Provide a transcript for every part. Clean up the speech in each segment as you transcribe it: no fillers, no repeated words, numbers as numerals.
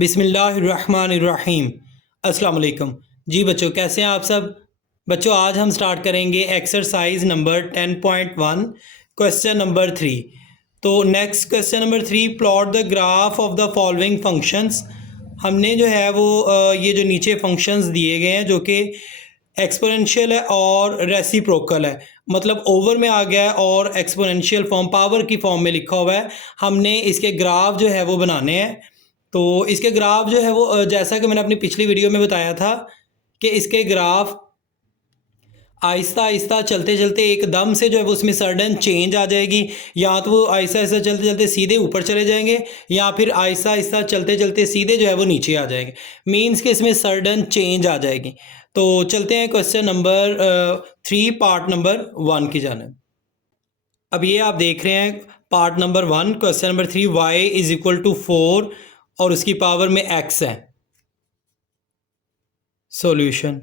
बिस्मिल्लाहिर्रहमानिर्रहीम। अस्सलाम वालेकुम। जी बच्चों, कैसे हैं आप सब? बच्चों, आज हम स्टार्ट करेंगे एक्सरसाइज नंबर 10.1 क्वेश्चन नंबर 3। तो next question number 3, plot the graph of the following functions. हमने जो है वो ये जो नीचे फंक्शंस दिए गए हैं जो कि एक्सपोनेंशियल है और रेसिप्रोकल है, मतलब ओवर में आ गया है और एक्सपोनेंशियल फॉर्म पावर की फॉर्म में लिखा हुआ है। हमने इसके ग्राफ जो है वो बनाने हैं। तो इसके ग्राफ जो है वो जैसा कि मैंने अपनी पिछली वीडियो में बताया था कि इसके ग्राफ आहिस्ता आहिस्ता चलते चलते एकदम से जो है वो उसमें सडन चेंज आ जाएगी, या तो वो आहिस्ता आहिस्ता चलते चलते सीधे ऊपर चले जाएंगे या फिर आहिस्ता आहिस्ता चलते चलते सीधे जो है वो नीचे आ जाएंगे। मीन्स कि इसमें सडन चेंज आ जाएगी। तो चलते हैं क्वेश्चन नंबर 3 पार्ट नंबर 1 की जानिब। अब ये आप देख रहे हैं part number 1 question number 3, y is equal to 4 और उसकी पावर में x है। सॉल्यूशन,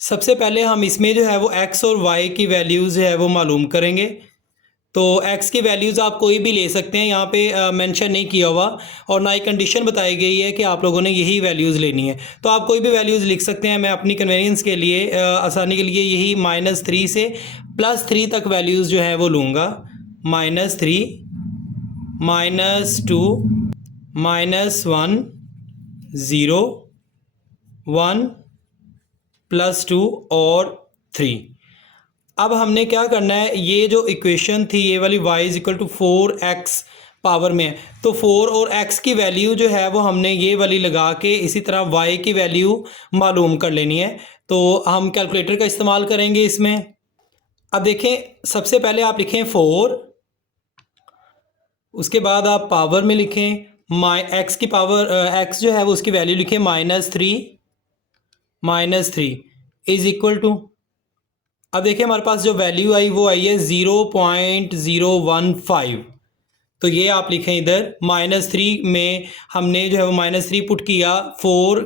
सबसे पहले हम इसमें जो है वो x और y की वैल्यूज़ है वो मालूम करेंगे। तो x की वैल्यूज़ आप कोई भी ले सकते हैं, यहाँ पे मेंशन नहीं किया हुआ और ना ही कंडीशन बताई गई है कि आप लोगों ने यही वैल्यूज़ लेनी है। तो आप कोई भी वैल्यूज़ लिख सकते हैं। मैं अपनी कन्वीनियंस के लिए आसानी के लिए यही -3 से +3 तक वैल्यूज़ जो है वो लूँगा। -3, -2, -1, 0, 1, +2 और 3। अब हमने क्या करना है, ये जो इक्वेशन थी ये वाली y is equal to 4x power में है, तो 4 और x की वैल्यू जो है वो हमने ये वाली लगा के इसी तरह y की वैल्यू मालूम कर लेनी है। तो हम कैलकुलेटर का इस्तेमाल करेंगे इसमें। अब देखें, सबसे पहले आप लिखें 4, उसके बाद आप पावर में लिखें x की पावर x जो है वो उसकी वैल्यू लिखें -3 इज इक्वल टू, अब देखिए हमारे पास जो वैल्यू आई वो आई है 0.015। तो ये आप लिखें इधर -3 में हमने जो है वो -3 पुट किया, 4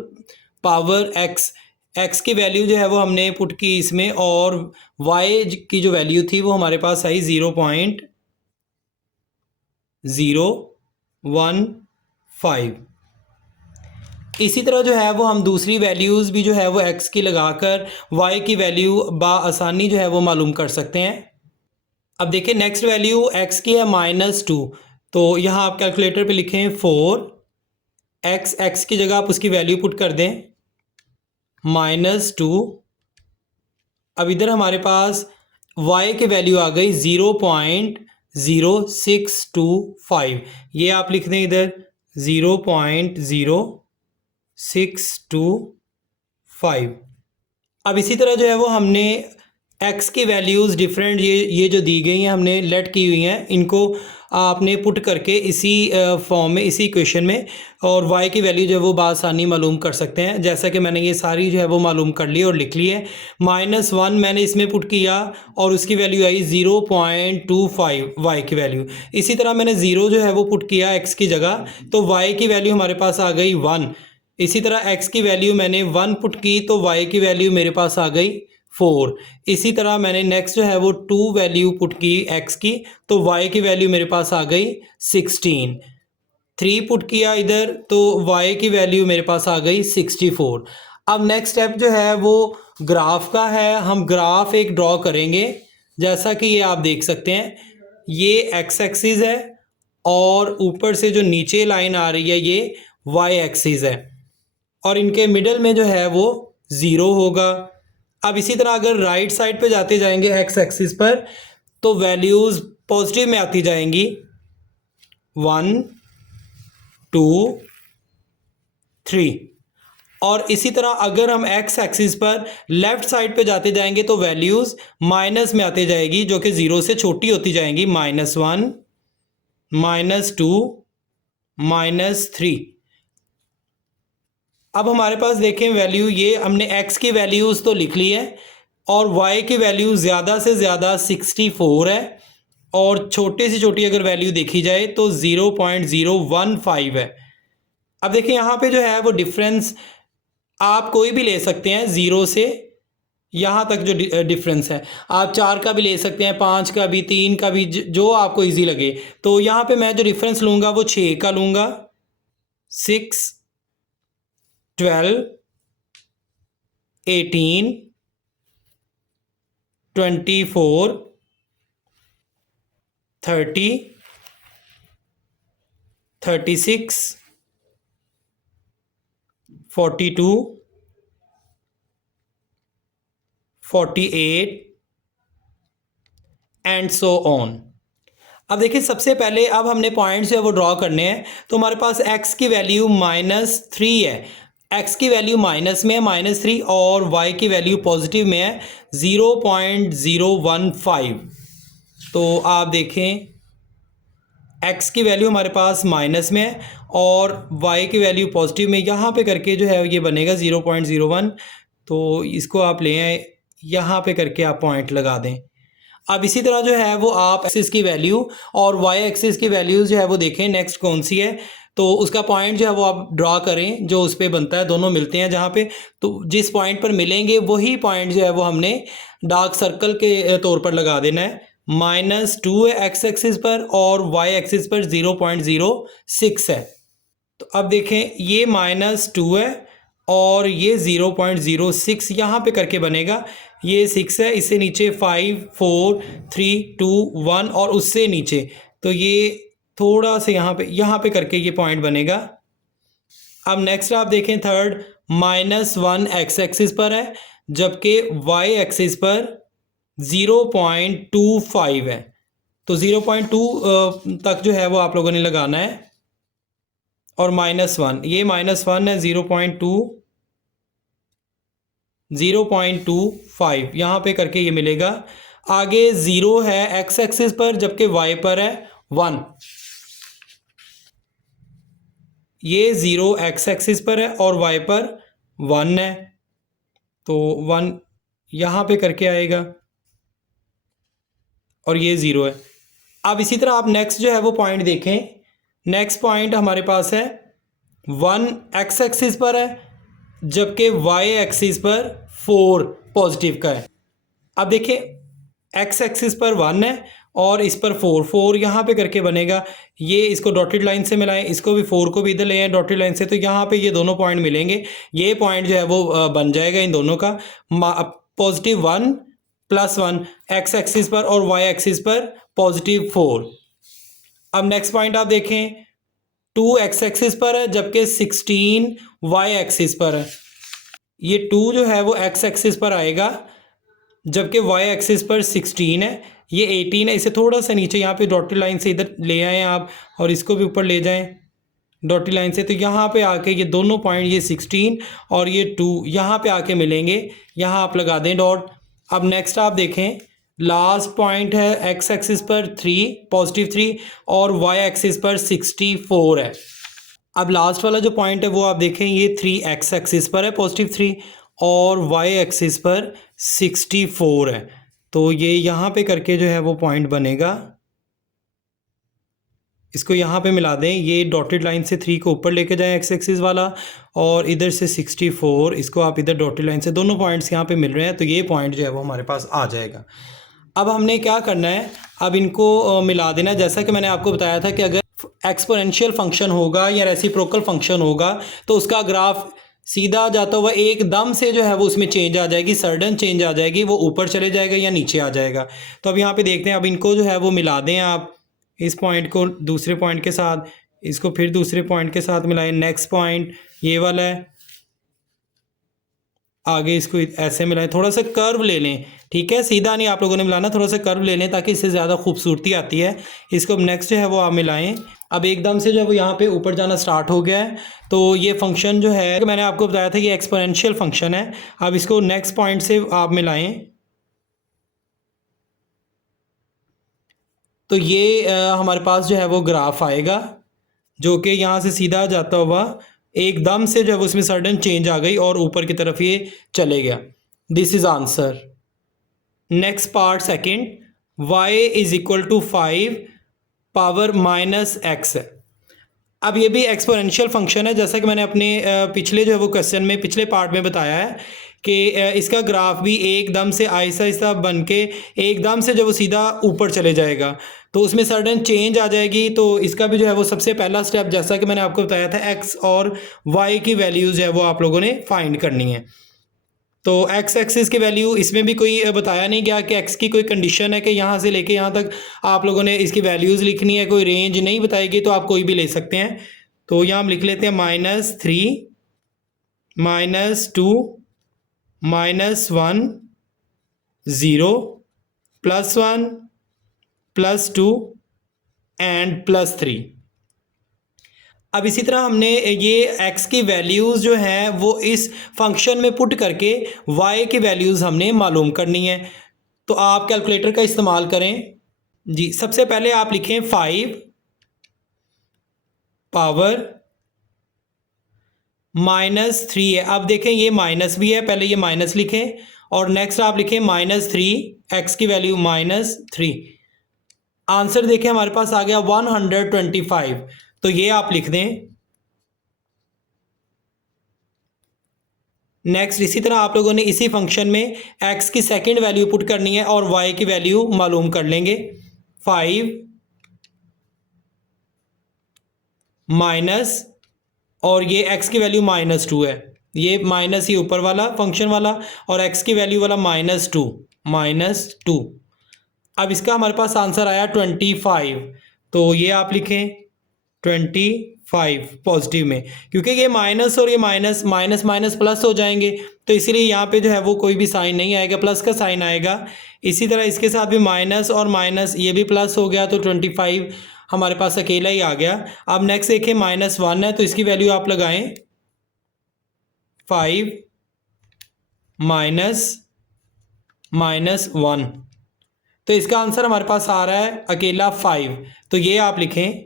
पावर x की वैल्यू जो है वो हमने पुट की इसमें, और y की जो वैल्यू थी वो हमारे पास आई 0.015। इसी तरह जो है वो हम दूसरी वैल्यूज़ भी जो है वो x की लगाकर y की वैल्यू आसानी जो है वो मालूम कर सकते हैं। अब देखिए नेक्स्ट वैल्यू x की है -2, तो यहाँ आप कैलकुलेटर पे लिखें 4 x की जगह आप उसकी वैल्यू पुट कर दें -2। अब इधर हमारे पास y की वैल्यू आ गई 0.0625, ये आप लिख दें इधर 0.0625। अब इसी तरह जो है वो हमने x की वैल्यूज़ डिफरेंट ये जो दी गई हैं हमने लेट की हुई हैं, इनको आपने पुट करके इसी फॉर्म में, इसी इक्वेशन में, और y की वैल्यू जो है वो बासानी मालूम कर सकते हैं। जैसा कि मैंने ये सारी जो है वो मालूम कर ली और लिख ली है। -1 मैंने इसमें पुट किया और उसकी वैल्यू आई 0.25 y की वैल्यू। इसी तरह मैंने 0 जो है वो पुट किया x की जगह, तो y की वैल्यू हमारे पास आ गई 1। इसी तरह x की वैल्यू मैंने 1 पुट की तो y की वैल्यू मेरे पास आ गई 4। इसी तरह मैंने नेक्स्ट जो है वो 2 वैल्यू पुट की x की, तो y की वैल्यू मेरे पास आ गई 16। 3 पुट किया इधर तो y की वैल्यू मेरे पास आ गई 64। अब नेक्स्ट स्टेप जो है वो ग्राफ का है। हम ग्राफ एक ड्रॉ करेंगे, जैसा कि ये आप देख सकते हैं, ये x एक्सिस है और ऊपर से जो नीचे लाइन आ रही है ये y एक्सिस है, और इनके मिडल में जो है वो 0 होगा। अब इसी तरह अगर राइट साइड पे जाते जाएंगे x एक्सिस पर, तो वैल्यूज़ पॉजिटिव में आती जाएंगी 1, 2, 3। और इसी तरह अगर हम x एक्सिस पर लेफ्ट साइड पे जाते जाएंगे तो वैल्यूज़ माइनस में आती जाएगी, जो कि 0 से छोटी होती जाएंगी, -1, -2, -3। अब हमारे पास देखें वैल्यू, ये हमने x की वैल्यूज़ तो लिख ली है और y की वैल्यू ज़्यादा से ज़्यादा 64 है, और छोटी से छोटी अगर वैल्यू देखी जाए तो 0.015 है। अब देखिए यहाँ पे जो है वो डिफरेंस आप कोई भी ले सकते हैं, 0 से यहाँ तक जो डिफरेंस है आप 4 का भी ले सकते हैं, 5 का भी, 3 का भी, जो आपको ईजी लगे। तो यहाँ पे मैं जो डिफरेंस लूँगा वो 6 का लूँगा, 6 12, 18, 24, 30, 36, 42, 48 एंड सो ऑन। अब देखिए सबसे पहले अब हमने पॉइंट्स है वो ड्रॉ करने हैं। तो हमारे पास x की वैल्यू -3 है, x की वैल्यू माइनस में है -3 और y की वैल्यू पॉजिटिव में है 0.015। तो आप देखें x की वैल्यू हमारे पास माइनस में है और y की वैल्यू पॉजिटिव में, यहाँ पे करके जो है ये बनेगा 0.01। तो इसको आप ले आए, यहाँ पे करके आप पॉइंट लगा दें। अब इसी तरह जो है वो आप एक्सिस की वैल्यू और वाई एक्सिस की वैल्यूज़ जो है वो देखें नेक्स्ट कौन सी है, तो उसका पॉइंट जो है वो आप ड्रा करें जो उस पर बनता है, दोनों मिलते हैं जहाँ पे, तो जिस पॉइंट पर मिलेंगे वही पॉइंट जो है वो हमने डार्क सर्कल के तौर पर लगा देना है। -2 है एक्स एक्सिस पर और वाई एक्सिस पर 0.06 है। तो अब देखें ये -2 है और ये 0.06 यहाँ पे करके बनेगा, ये 6 है, इससे नीचे 5 4 3 2 1 और उससे नीचे, तो ये थोड़ा सा यहाँ पे करके ये पॉइंट बनेगा। अब नेक्स्ट आप देखें थर्ड, -1 एक्स एक्सिस पर है जबकि वाई एक्सिस पर 0.25 है। तो 0.2 तक जो है वो आप लोगों ने लगाना है और -1, ये -1 है 0.25 यहाँ पे करके ये मिलेगा। आगे 0 है एक्स एक्सिस पर जबकि वाई पर है 1, ये 0 एक्स एक्सिस पर है और वाई पर 1 है, तो 1 यहाँ पे करके आएगा और ये 0 है। अब इसी तरह आप नेक्स्ट जो है वो पॉइंट देखें, नेक्स्ट पॉइंट हमारे पास है 1 एक्स एक्सिस पर है जबकि वाई एक्सिस पर 4 पॉजिटिव का है। अब देखिए एक्स एक्सिस पर 1 है और इस पर 4 यहाँ पे करके बनेगा, ये इसको डॉटेड लाइन से मिलाएं, इसको भी 4 को भी इधर ले आए डॉटेड लाइन से, तो यहाँ पे ये दोनों पॉइंट मिलेंगे, ये पॉइंट जो है वो बन जाएगा इन दोनों का +1 +1 एक्स एक्सिस पर और वाई एक्सिस पर +4। अब नेक्स्ट पॉइंट आप देखें 2 एक्स एक्सिस पर है जबकि 16 वाई एक्सिस पर है, ये 2 जो है वो एक्स एक्सिस पर आएगा जबकि वाई एक्सिस पर 16 है, ये 18 है, इसे थोड़ा सा नीचे यहाँ पे डॉटेड लाइन से इधर ले आएँ आप और इसको भी ऊपर ले जाएं डॉटेड लाइन से, तो यहाँ पे आके ये दोनों पॉइंट ये 16 और ये 2 यहाँ पे आके मिलेंगे, यहाँ आप लगा दें डॉट। अब नेक्स्ट आप देखें लास्ट पॉइंट है एक्स एक्सिस पर 3 +3 और वाई एक्सिस पर 64 है। अब लास्ट वाला जो पॉइंट है वो आप देखें, ये 3 एक्स एक्सिस पर है +3 और वाई एक्सिस पर 64 है, तो ये यहाँ पे करके जो है वो पॉइंट बनेगा, इसको यहाँ पे मिला दें, ये डॉटेड लाइन से 3 को ऊपर लेके जाएं एक्स एक्सिस वाला और इधर से 64 इसको आप इधर डॉटेड लाइन से, दोनों पॉइंट्स यहाँ पे मिल रहे हैं, तो ये पॉइंट जो है वो हमारे पास आ जाएगा। अब हमने क्या करना है, अब इनको मिला देना, जैसा कि मैंने आपको बताया था कि अगर एक्सपोनेंशियल फंक्शन होगा या रेसिप्रोकल फंक्शन होगा तो उसका ग्राफ सीधा जाता हुआ एकदम से जो है वो उसमें चेंज आ जाएगी, सडन चेंज आ जाएगी, वो ऊपर चले जाएगा या नीचे आ जाएगा। तो अब यहाँ पे देखते हैं, अब इनको जो है वो मिला दें आप, इस पॉइंट को दूसरे पॉइंट के साथ, इसको फिर दूसरे पॉइंट के साथ मिलाएं, नेक्स्ट पॉइंट ये वाला है, आगे इसको ऐसे मिलाएं, थोड़ा सा कर्व ले लें, ठीक है, सीधा नहीं आप लोगों ने मिलाना, थोड़ा सा कर्व ले लें ताकि इससे ज़्यादा खूबसूरती आती है। इसको अब नेक्स्ट जो है वो आप मिलाएं, अब एकदम से जो है वो यहाँ पे ऊपर जाना स्टार्ट हो गया है, तो ये फंक्शन जो है मैंने आपको बताया था कि एक्सपोनेंशियल फंक्शन है। अब इसको नेक्स्ट पॉइंट से आप मिलाएं, तो ये हमारे पास जो है वो ग्राफ आएगा जो कि यहाँ से सीधा जाता हुआ एकदम से जो है उसमें सडन चेंज आ गई और ऊपर की तरफ ये चले गया। This is answer. Next part second, y = 5 power -x है। अब ये भी एक्सपोनेंशियल फंक्शन है, जैसा कि मैंने अपने पिछले जो है वो क्वेश्चन में पिछले पार्ट में बताया है कि इसका ग्राफ भी एकदम से आहिस्ता आहिस्ता बन के एकदम से जो वो सीधा ऊपर चले जाएगा। तो उसमें सडन चेंज आ जाएगी। तो इसका भी जो है वो सबसे पहला स्टेप, जैसा कि मैंने आपको बताया था, एक्स और वाई की वैल्यूज़ है वो आप लोगों ने फाइंड करनी है। तो एक्स एक्सिस की वैल्यू इसमें भी कोई बताया नहीं गया कि एक्स की कोई कंडीशन है कि यहाँ से लेके यहाँ तक आप लोगों ने इसकी वैल्यूज़ लिखनी है, कोई रेंज नहीं बताई गई, तो आप कोई भी ले सकते हैं। तो यहाँ हम लिख लेते हैं -3 -2 -1 0 +1 +2 एंड +3। अब इसी तरह हमने ये x की वैल्यूज़ जो हैं वो इस फंक्शन में पुट करके y की वैल्यूज़ हमने मालूम करनी है। तो आप कैलकुलेटर का इस्तेमाल करें जी। सबसे पहले आप लिखें 5 पावर -3 है। अब देखें ये माइनस भी है, पहले ये माइनस लिखें और नेक्स्ट आप लिखें -3, x की वैल्यू -3। आंसर देखें हमारे पास आ गया 125। तो ये आप लिख दें। नेक्स्ट इसी तरह आप लोगों ने इसी फंक्शन में x की सेकंड वैल्यू पुट करनी है और y की वैल्यू मालूम कर लेंगे। 5 माइनस और ये x की वैल्यू -2 है, ये माइनस ही ऊपर वाला फंक्शन वाला और x की वैल्यू वाला -2। अब इसका हमारे पास आंसर आया 25। तो ये आप लिखें 25 पॉजिटिव में, क्योंकि ये माइनस और ये माइनस माइनस माइनस प्लस हो जाएंगे, तो इसीलिए यहाँ पे जो है वो कोई भी साइन नहीं आएगा, प्लस का साइन आएगा। इसी तरह इसके साथ भी माइनस और माइनस, ये भी प्लस हो गया, तो 25 हमारे पास अकेला ही आ गया। अब नेक्स्ट देखिए -1 है, तो इसकी वैल्यू आप लगाएं 5 -1, तो इसका आंसर हमारे पास आ रहा है अकेला 5। तो ये आप लिखें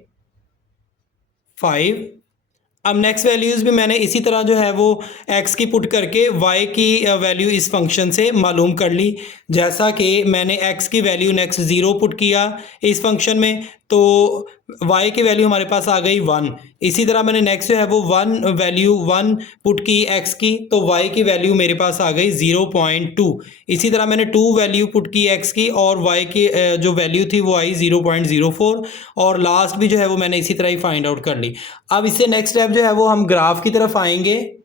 5। अब नेक्स्ट वैल्यूज़ भी मैंने इसी तरह जो है वो x की पुट करके y की वैल्यू इस फंक्शन से मालूम कर ली। जैसा कि मैंने x की वैल्यू नेक्स्ट 0 पुट किया इस फंक्शन में, तो y की वैल्यू हमारे पास आ गई 1। इसी तरह मैंने नेक्स्ट जो है वो 1 वैल्यू 1 पुट की x की, तो y की वैल्यू मेरे पास आ गई 0.2। इसी तरह मैंने 2 वैल्यू पुट की x की और y की जो वैल्यू थी वो आई 0.04, और लास्ट भी जो है वो मैंने इसी तरह ही फाइंड आउट कर ली। अब इससे नेक्स्ट स्टेप जो है वो हम ग्राफ की तरफ आएंगे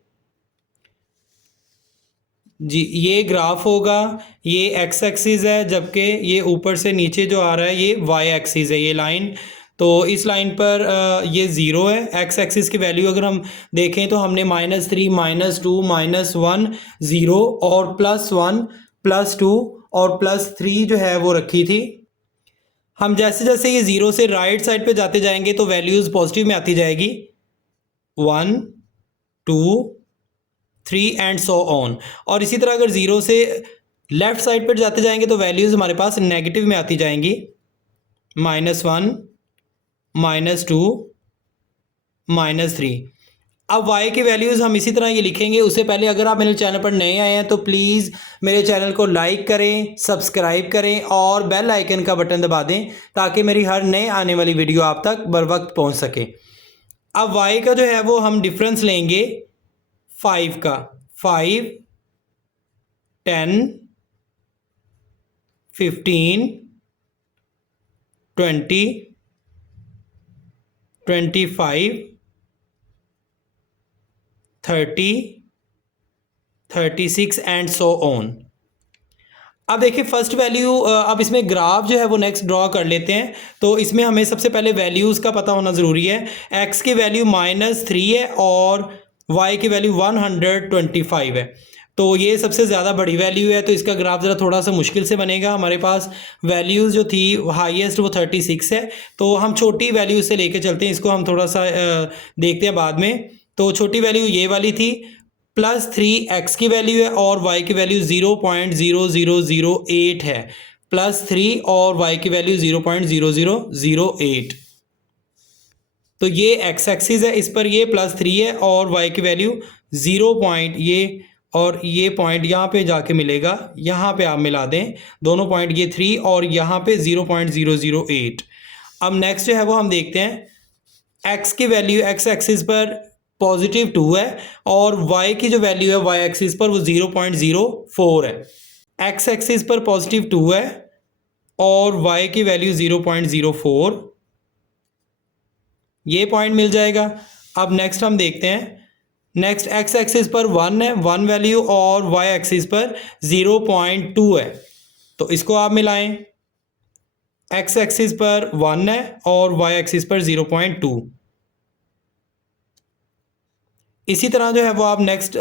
जी। ये ग्राफ होगा, ये x एक्सिस है, जबकि ये ऊपर से नीचे जो आ रहा है ये y एक्सिस है, ये लाइन। तो इस लाइन पर ये 0 है। x एक्सिस की वैल्यू अगर हम देखें तो हमने -3 -2 -1 0 और +1 +2 और +3 जो है वो रखी थी। हम जैसे जैसे ये 0 से राइट साइड पे जाते जाएंगे तो वैल्यूज़ पॉजिटिव में आती जाएगी, 1 2 3 एंड सो ऑन। और इसी तरह अगर 0 से लेफ़्ट साइड पर जाते जाएंगे तो वैल्यूज़ हमारे पास नेगेटिव में आती जाएंगी, -1 -2 -3। अब y की वैल्यूज़ हम इसी तरह ये लिखेंगे। उससे पहले अगर आप मेरे चैनल पर नए आए हैं तो प्लीज़ मेरे चैनल को लाइक करें, सब्सक्राइब करें और बेल आइकन का बटन दबा दें ताकि मेरी हर नए आने वाली वीडियो आप तक बर वक्त पहुँच सके। अब y का जो है वो हम डिफरेंस लेंगे 5 का, 5 10 15 20 25 30 36 एंड सो ऑन। अब देखिए फर्स्ट वैल्यू, अब इसमें ग्राफ जो है वो नेक्स्ट ड्रॉ कर लेते हैं। तो इसमें हमें सबसे पहले वैल्यूज़ का पता होना ज़रूरी है। x की वैल्यू -3 है और y की वैल्यू 125 है, तो ये सबसे ज़्यादा बड़ी वैल्यू है, तो इसका ग्राफ ज़रा थोड़ा सा मुश्किल से बनेगा। हमारे पास वैल्यूज़ जो थी हाईएस्ट वो 36 है, तो हम छोटी वैल्यू से लेके चलते हैं, इसको हम थोड़ा सा देखते हैं बाद में। तो छोटी वैल्यू ये वाली थी, +3 x की वैल्यू है और y की वैल्यू 0.0008 है, +3 और y की वैल्यू 0.0008। तो ये x एक्सिस है, इस पर ये +3 है और y की वैल्यू 0. ये और ये पॉइंट यहाँ पे जाके मिलेगा, यहाँ पे आप मिला दें दोनों पॉइंट, ये 3 और यहाँ पे 0.008। अब नेक्स्ट जो है वो हम देखते हैं, x की वैल्यू x एक्सिस पर +2 है और y की जो वैल्यू है y एक्सिस पर वो 0.04 है। x एक्सिस पर +2 है और y की वैल्यू 0.04, ये पॉइंट मिल जाएगा। अब नेक्स्ट हम देखते हैं, नेक्स्ट x एक्सिस पर 1 है, 1 वैल्यू, और y एक्सिस पर 0.2 है, तो इसको आप मिलाएं। x एक्सिस पर 1 है और y एक्सिस पर 0.2। इसी तरह जो है वो आप नेक्स्ट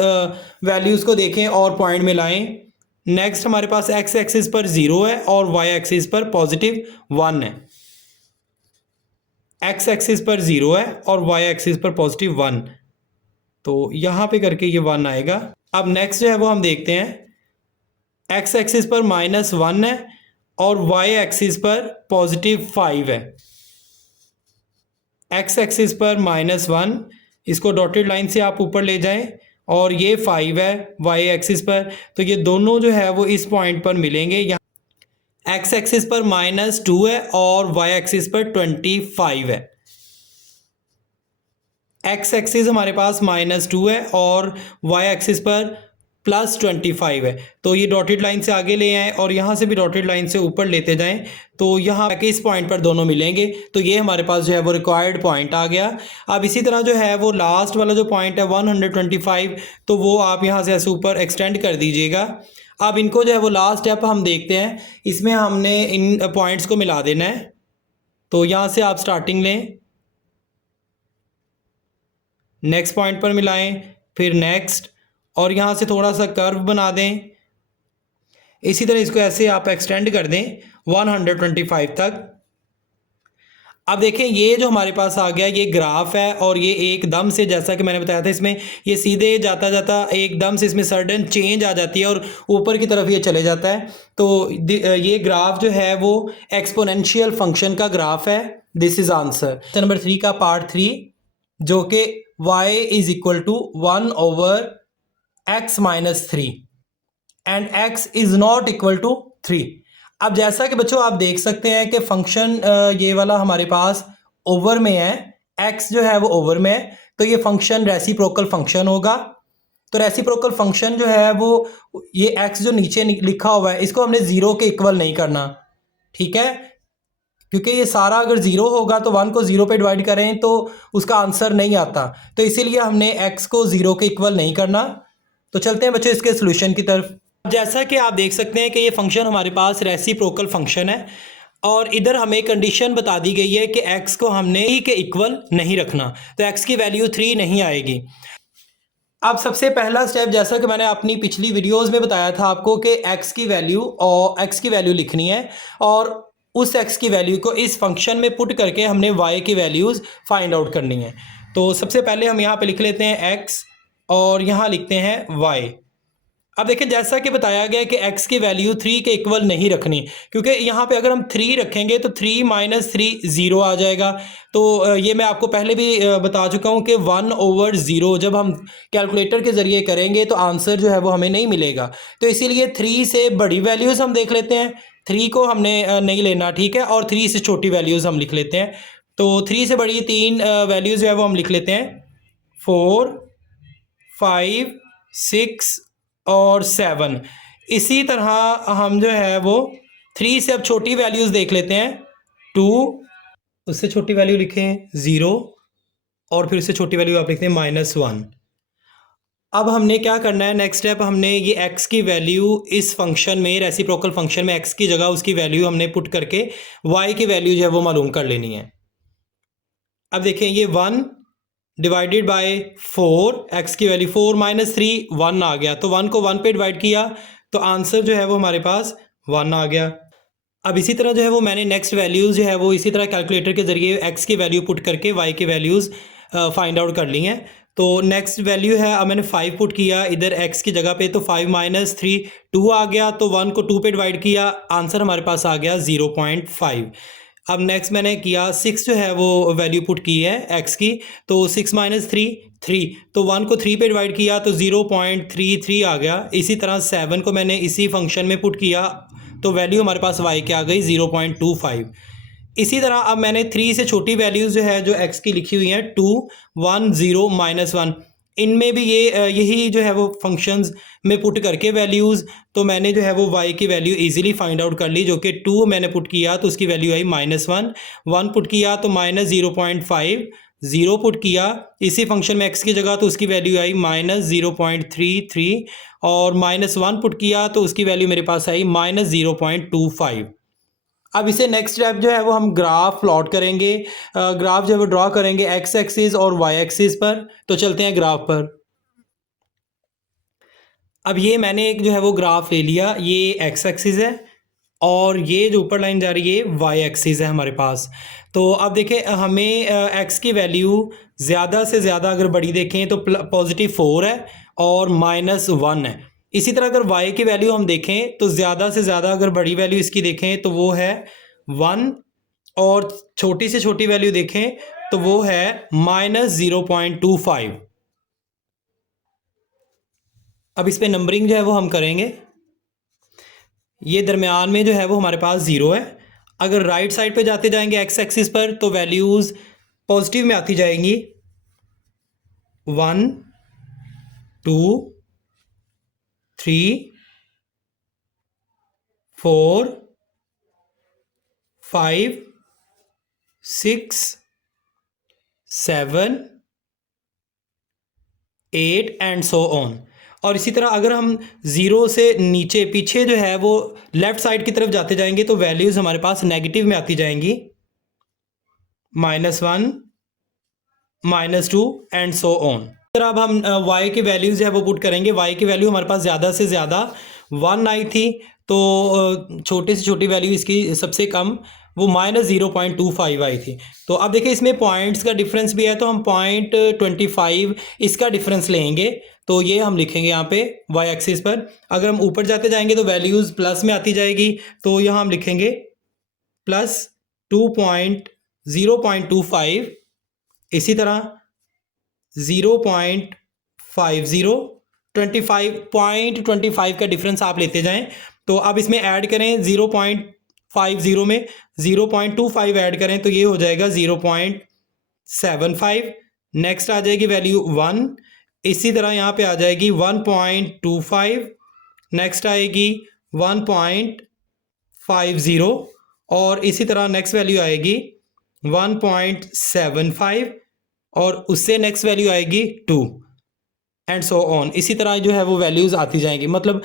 वैल्यूज़ को देखें और पॉइंट मिलाएं। नेक्स्ट हमारे पास x एक्सिस पर 0 है और y एक्सिस पर +1 है। x एक्सिस पर 0 है और y एक्सिस पर +1, तो यहाँ पे करके ये 1 आएगा। अब नेक्स्ट जो है वो हम देखते हैं, x एक्सिस पर -1 है और y एक्सिस पर +5 है। x एक्सिस पर -1, इसको डॉटेड लाइन से आप ऊपर ले जाएं, और ये 5 है y एक्सिस पर, तो ये दोनों जो है वो इस पॉइंट पर मिलेंगे। यहाँ x एक्सिस पर -2 है और y एक्सिस पर 25 है। x एक्सिस हमारे पास -2 है और y एक्सिस पर +25 है, तो ये डॉटेड लाइन से आगे ले आएँ और यहाँ से भी डॉटेड लाइन से ऊपर लेते जाएं, तो यहाँ के इस पॉइंट पर दोनों मिलेंगे, तो ये हमारे पास जो है वो रिक्वायर्ड पॉइंट आ गया। अब इसी तरह जो है वो लास्ट वाला जो पॉइंट है 125, तो वो आप यहाँ से ऐसे ऊपर एक्सटेंड कर दीजिएगा। अब इनको जो है वो लास्ट स्टेप हम देखते हैं, इसमें हमने इन पॉइंट्स को मिला देना है। तो यहाँ से आप स्टार्टिंग लें, नेक्स्ट पॉइंट पर मिलाएं, फिर नेक्स्ट, और यहाँ से थोड़ा सा कर्व बना दें। इसी तरह इसको ऐसे आप एक्सटेंड कर दें 125 तक। अब देखें ये जो हमारे पास आ गया ये ग्राफ है, और ये एकदम से, जैसा कि मैंने बताया था, इसमें ये सीधे जाता जाता एकदम से इसमें सडन चेंज आ जाती है और ऊपर की तरफ ये चले जाता है। तो ये ग्राफ जो है वो एक्सपोनेंशियल फंक्शन का ग्राफ है। दिस इज आंसर नंबर 3 का पार्ट 3, जो कि y is equal to 1/x-3 and x is not equal to 3। अब जैसा कि बच्चों आप देख सकते हैं कि फंक्शन ये वाला हमारे पास ओवर में है, x जो है वो ओवर में है, तो ये फंक्शन रेसिप्रोकल फंक्शन होगा। तो रेसिप्रोकल फंक्शन जो है वो, ये x जो नीचे लिखा हुआ है, इसको हमने 0 के इक्वल नहीं करना, ठीक है, क्योंकि ये सारा अगर 0 होगा तो 1 को 0 पे डिवाइड करें तो उसका आंसर नहीं आता, तो इसीलिए हमने x को 0 के इक्वल नहीं करना। तो चलते हैं बच्चों इसके सोल्यूशन की तरफ। जैसा कि आप देख सकते हैं कि ये फंक्शन हमारे पास रेसिप्रोकल फंक्शन है, और इधर हमें कंडीशन बता दी गई है कि x को हमने 3 के इक्वल नहीं रखना, तो x की वैल्यू 3 नहीं आएगी। अब सबसे पहला स्टेप, जैसा कि मैंने अपनी पिछली वीडियोस में बताया था आपको कि x की वैल्यू लिखनी है, और उस x की वैल्यू को इस फंक्शन में पुट करके हमने y की वैल्यूज़ फाइंड आउट करनी है। तो सबसे पहले हम यहाँ पे लिख लेते हैं x और यहाँ लिखते हैं y। अब देखिए जैसा कि बताया गया कि x की वैल्यू 3 के इक्वल नहीं रखनी, क्योंकि यहाँ पे अगर हम 3 रखेंगे तो 3 - 3 0 आ जाएगा। तो ये मैं आपको पहले भी बता चुका हूँ कि 1/0 जब हम कैलकुलेटर के ज़रिए करेंगे तो आंसर जो है वो हमें नहीं मिलेगा। तो इसीलिए 3 से बड़ी वैल्यूज़ हम देख लेते हैं, 3 को हमने नहीं लेना, ठीक है, और 3 से छोटी वैल्यूज़ हम लिख लेते हैं। तो 3 से बड़ी 3 वैल्यूज़ जो है वो हम लिख लेते हैं 4, 5, 6 और 7। इसी तरह हम जो है वो 3 से अब छोटी वैल्यूज़ देख लेते हैं 2, उससे छोटी वैल्यू लिखें 0, और फिर उससे छोटी वैल्यू आप लिखते हैं -1। अब हमने क्या करना है, नेक्स्ट स्टेप, हमने ये x की वैल्यू इस फंक्शन में, रेसिप्रोकल फंक्शन में x की जगह उसकी वैल्यू हमने पुट करके y की वैल्यू जो है वो मालूम कर लेनी है। अब देखें ये 1 डिवाइडेड बाय 4, x की वैल्यू 4 - 3 1 आ गया, तो 1 को 1 पे डिवाइड किया तो आंसर जो है वो हमारे पास 1 आ गया। अब इसी तरह जो है वो मैंने नेक्स्ट वैल्यूज़ जो है वो इसी तरह कैलकुलेटर के ज़रिए x की वैल्यू पुट करके y की वैल्यूज़ फाइंड आउट कर ली हैं। तो नेक्स्ट वैल्यू है, अब मैंने 5 पुट किया इधर x की जगह पे, तो 5 - 3 2 आ गया, तो 1 को 2 पे डिवाइड किया, आंसर हमारे पास आ गया 0.5। अब नेक्स्ट मैंने किया 6 जो है वो वैल्यू पुट की है x की, तो 6 - 3 3, तो 1 को 3 पे डिवाइड किया तो 0.33 आ गया। इसी तरह 7 को मैंने इसी फंक्शन में पुट किया तो वैल्यू हमारे पास y की आ गई 0.25। इसी तरह अब मैंने 3 से छोटी वैल्यूज़ जो है जो x की लिखी हुई हैं 2, 1, 0, -1, इनमें भी ये यही जो है वो फंक्शंस में पुट करके वैल्यूज़, तो मैंने जो है वो y की वैल्यू इजीली फाइंड आउट कर ली, जो कि 2 मैंने पुट किया तो उसकी वैल्यू आई -1, 1 पुट किया तो -0.5, 0 पुट किया इसी फंक्शन में x की जगह तो उसकी वैल्यू आई -0.33, और -1 पुट किया तो उसकी वैल्यू मेरे पास आई -0.25। अब इसे नेक्स्ट स्टेप जो है वो हम ग्राफ प्लॉट करेंगे, ग्राफ जो है वो ड्रॉ करेंगे एक्स एक्सिस और वाई एक्सिस पर। तो चलते हैं ग्राफ पर। अब ये मैंने एक जो है वो ग्राफ ले लिया, ये एक्स एक्सिस है और ये जो ऊपर लाइन जा रही है वाई एक्सिस है हमारे पास। तो अब देखें हमें एक्स की वैल्यू ज़्यादा से ज़्यादा अगर बड़ी देखें तो +4 है और -1 है। इसी तरह अगर y की वैल्यू हम देखें तो ज़्यादा से ज़्यादा अगर बड़ी वैल्यू इसकी देखें तो वो है 1, और छोटी से छोटी वैल्यू देखें तो वो है -0.25। अब इस पे नंबरिंग जो है वो हम करेंगे। ये दरमियान में जो है वो हमारे पास 0 है। अगर राइट साइड पे जाते जाएंगे एक्स एक्सिस पर तो वैल्यूज़ पॉजिटिव में आती जाएंगी, 1 2 3 4 5 6 7 8 एंड सो ऑन। और इसी तरह अगर हम 0 से नीचे पीछे जो है वो लेफ़्ट साइड की तरफ जाते जाएंगे तो वैल्यूज़ हमारे पास नेगेटिव में आती जाएंगी, -1 -2 एंड सो ऑन। तरह अब हम y की वैल्यूज़ है वो पुट करेंगे। y की वैल्यू हमारे पास ज़्यादा से ज़्यादा 1 आई थी, तो छोटे से छोटी वैल्यू इसकी सबसे कम वो -0.25 आई थी। तो अब देखिए इसमें पॉइंट्स का डिफरेंस भी है, तो हम 0.25 इसका डिफरेंस लेंगे। तो ये हम लिखेंगे यहाँ पे y एक्सिस पर। अगर हम ऊपर जाते जाएंगे तो वैल्यूज़ प्लस में आती जाएगी, तो यहाँ हम लिखेंगे +0.25। इसी तरह 0.50, 25 का डिफरेंस आप लेते जाएं। तो अब इसमें ऐड करें 0.50 में 0.25 ऐड करें तो ये हो जाएगा 0.75। नेक्स्ट आ जाएगी वैल्यू 1। इसी तरह यहाँ पे आ जाएगी 1.25। नेक्स्ट आएगी 1.50 और इसी तरह नेक्स्ट वैल्यू आएगी 1.75 और उससे नेक्स्ट वैल्यू आएगी 2 एंड सो ऑन। इसी तरह जो है वो वैल्यूज़ आती जाएंगी, मतलब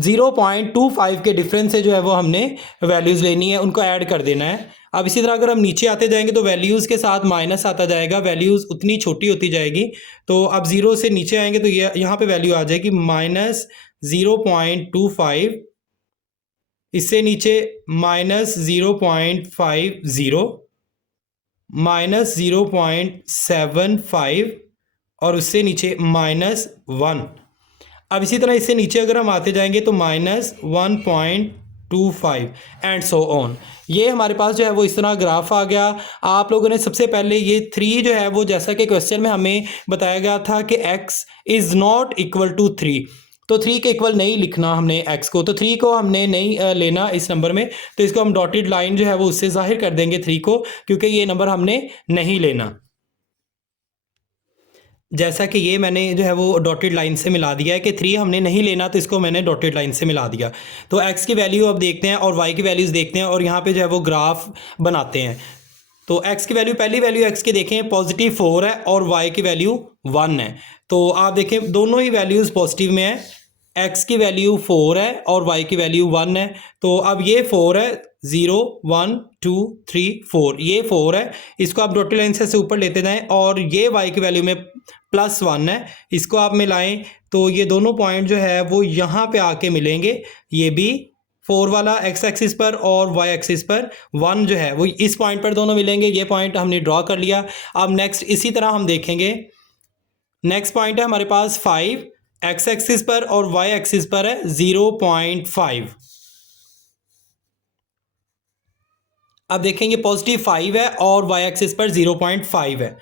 0.25 के डिफरेंस से जो है वो हमने वैल्यूज़ लेनी है, उनको ऐड कर देना है। अब इसी तरह अगर हम नीचे आते जाएंगे तो वैल्यूज़ के साथ माइनस आता जाएगा, वैल्यूज़ उतनी छोटी होती जाएगी। तो अब 0 से नीचे आएंगे तो ये यहाँ पे वैल्यू आ जाएगी -0.25, इससे नीचे -0.50, -0.75 और उससे नीचे -1। अब इसी तरह इससे नीचे अगर हम आते जाएंगे तो -1.25 एंड सो ऑन। ये हमारे पास जो है वो इस तरह ग्राफ आ गया। आप लोगों ने सबसे पहले ये 3 जो है वो, जैसा कि क्वेश्चन में हमें बताया गया था कि x is not equal to 3, तो 3 के इक्वल नहीं लिखना हमने x को, तो 3 को हमने नहीं लेना इस नंबर में, तो इसको हम डॉटेड लाइन जो है वो उससे जाहिर कर देंगे 3 को, क्योंकि ये नंबर हमने नहीं लेना। जैसा कि ये मैंने जो है वो डॉटेड लाइन से मिला दिया है कि 3 हमने नहीं लेना, तो इसको मैंने डॉटेड लाइन से मिला दिया। तो x की वैल्यू अब देखते हैं और y की वैल्यूज़ देखते हैं और यहाँ पे जो है वो ग्राफ बनाते हैं। तो x की वैल्यू, पहली वैल्यू x की देखें +4 है और y की वैल्यू 1 है। तो आप देखें दोनों ही वैल्यूज़ पॉजिटिव में है, x की वैल्यू 4 है और y की वैल्यू 1 है। तो अब ये 4 है, 0 1 2 3 4, ये 4 है, इसको आप डॉटेड लाइन से ऊपर लेते जाएं और ये y की वैल्यू में +1 है, इसको आप मिलाएं तो ये दोनों पॉइंट जो है वो यहाँ पे आके मिलेंगे। ये भी 4 वाला x एक्सिस पर और y एक्सिस पर 1 जो है वो इस पॉइंट पर दोनों मिलेंगे। ये पॉइंट हमने ड्रॉ कर लिया। अब नेक्स्ट इसी तरह हम देखेंगे, नेक्स्ट पॉइंट है हमारे पास 5, x एक्सिस पर और y एक्सिस पर है 0.5। अब देखेंगे पॉजिटिव 5 है और y एक्सिस पर 0.5 है,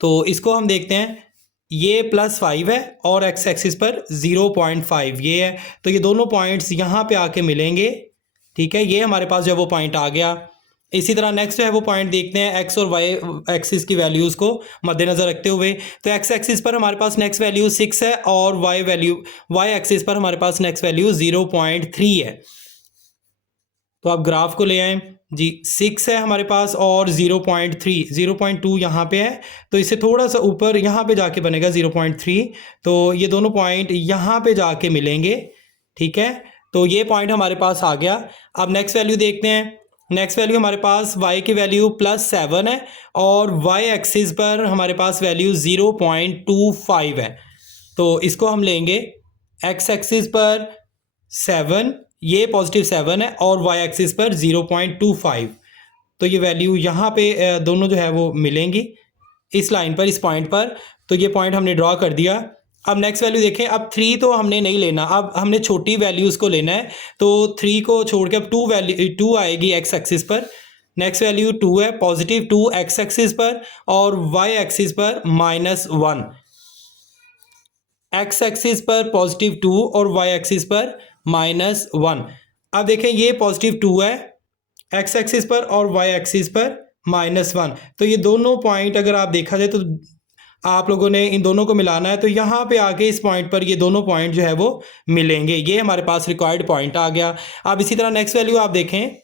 तो इसको हम देखते हैं। ये +5 है और x एक्सिस पर 0.5 ये है, तो ये दोनों पॉइंट्स यहाँ पे आके मिलेंगे। ठीक है, ये हमारे पास जो वो पॉइंट आ गया। इसी तरह नेक्स्ट जो है वो पॉइंट देखते हैं एक्स और वाई एक्सिस की वैल्यूज़ को मद्देनज़र रखते हुए। तो एक्स एक्सिस पर हमारे पास नेक्स्ट वैल्यू 6 है और वाई एक्सिस पर हमारे पास नेक्स्ट वैल्यू 0.3 है। तो आप ग्राफ को ले आएँ जी। 6 है हमारे पास और 0.2 यहाँ पे है, तो इससे थोड़ा सा ऊपर यहाँ पे जाके बनेगा 0.3। तो ये दोनों पॉइंट यहाँ पे जाके मिलेंगे, ठीक है। तो ये पॉइंट हमारे पास आ गया। अब नेक्स्ट वैल्यू देखते हैं। नेक्स्ट वैल्यू हमारे पास y की वैल्यू +7 है और y एक्सिस पर हमारे पास वैल्यू 0.25 है। तो इसको हम लेंगे x एक्सिस पर 7, ये +7 है और y एक्सिस पर 0.25। तो ये वैल्यू यहाँ पे दोनों जो है वो मिलेंगी इस लाइन पर, इस पॉइंट पर। तो ये पॉइंट हमने ड्रॉ कर दिया। अब नेक्स्ट वैल्यू देखें। अब 3 तो हमने नहीं लेना, अब हमने छोटी वैल्यूज़ को लेना है। तो 3 को छोड़ के अब 2 आएगी एक्स एक्सिस पर। नेक्स्ट वैल्यू 2 है, +2 एक्स एक्सिस पर और वाई एक्सिस पर -1। एक्स एक्सिस पर +2 और वाई एक्सिस पर -1। अब देखें ये +2 है एक्स एक्सिस पर और वाई एक्सिस पर -1। तो ये दोनों पॉइंट अगर आप देखा जाए तो आप लोगों ने इन दोनों को मिलाना है। तो यहाँ पे आके इस पॉइंट पर ये दोनों पॉइंट जो है वो मिलेंगे। ये हमारे पास रिक्वायर्ड पॉइंट आ गया। अब इसी तरह नेक्स्ट वैल्यू आप देखें,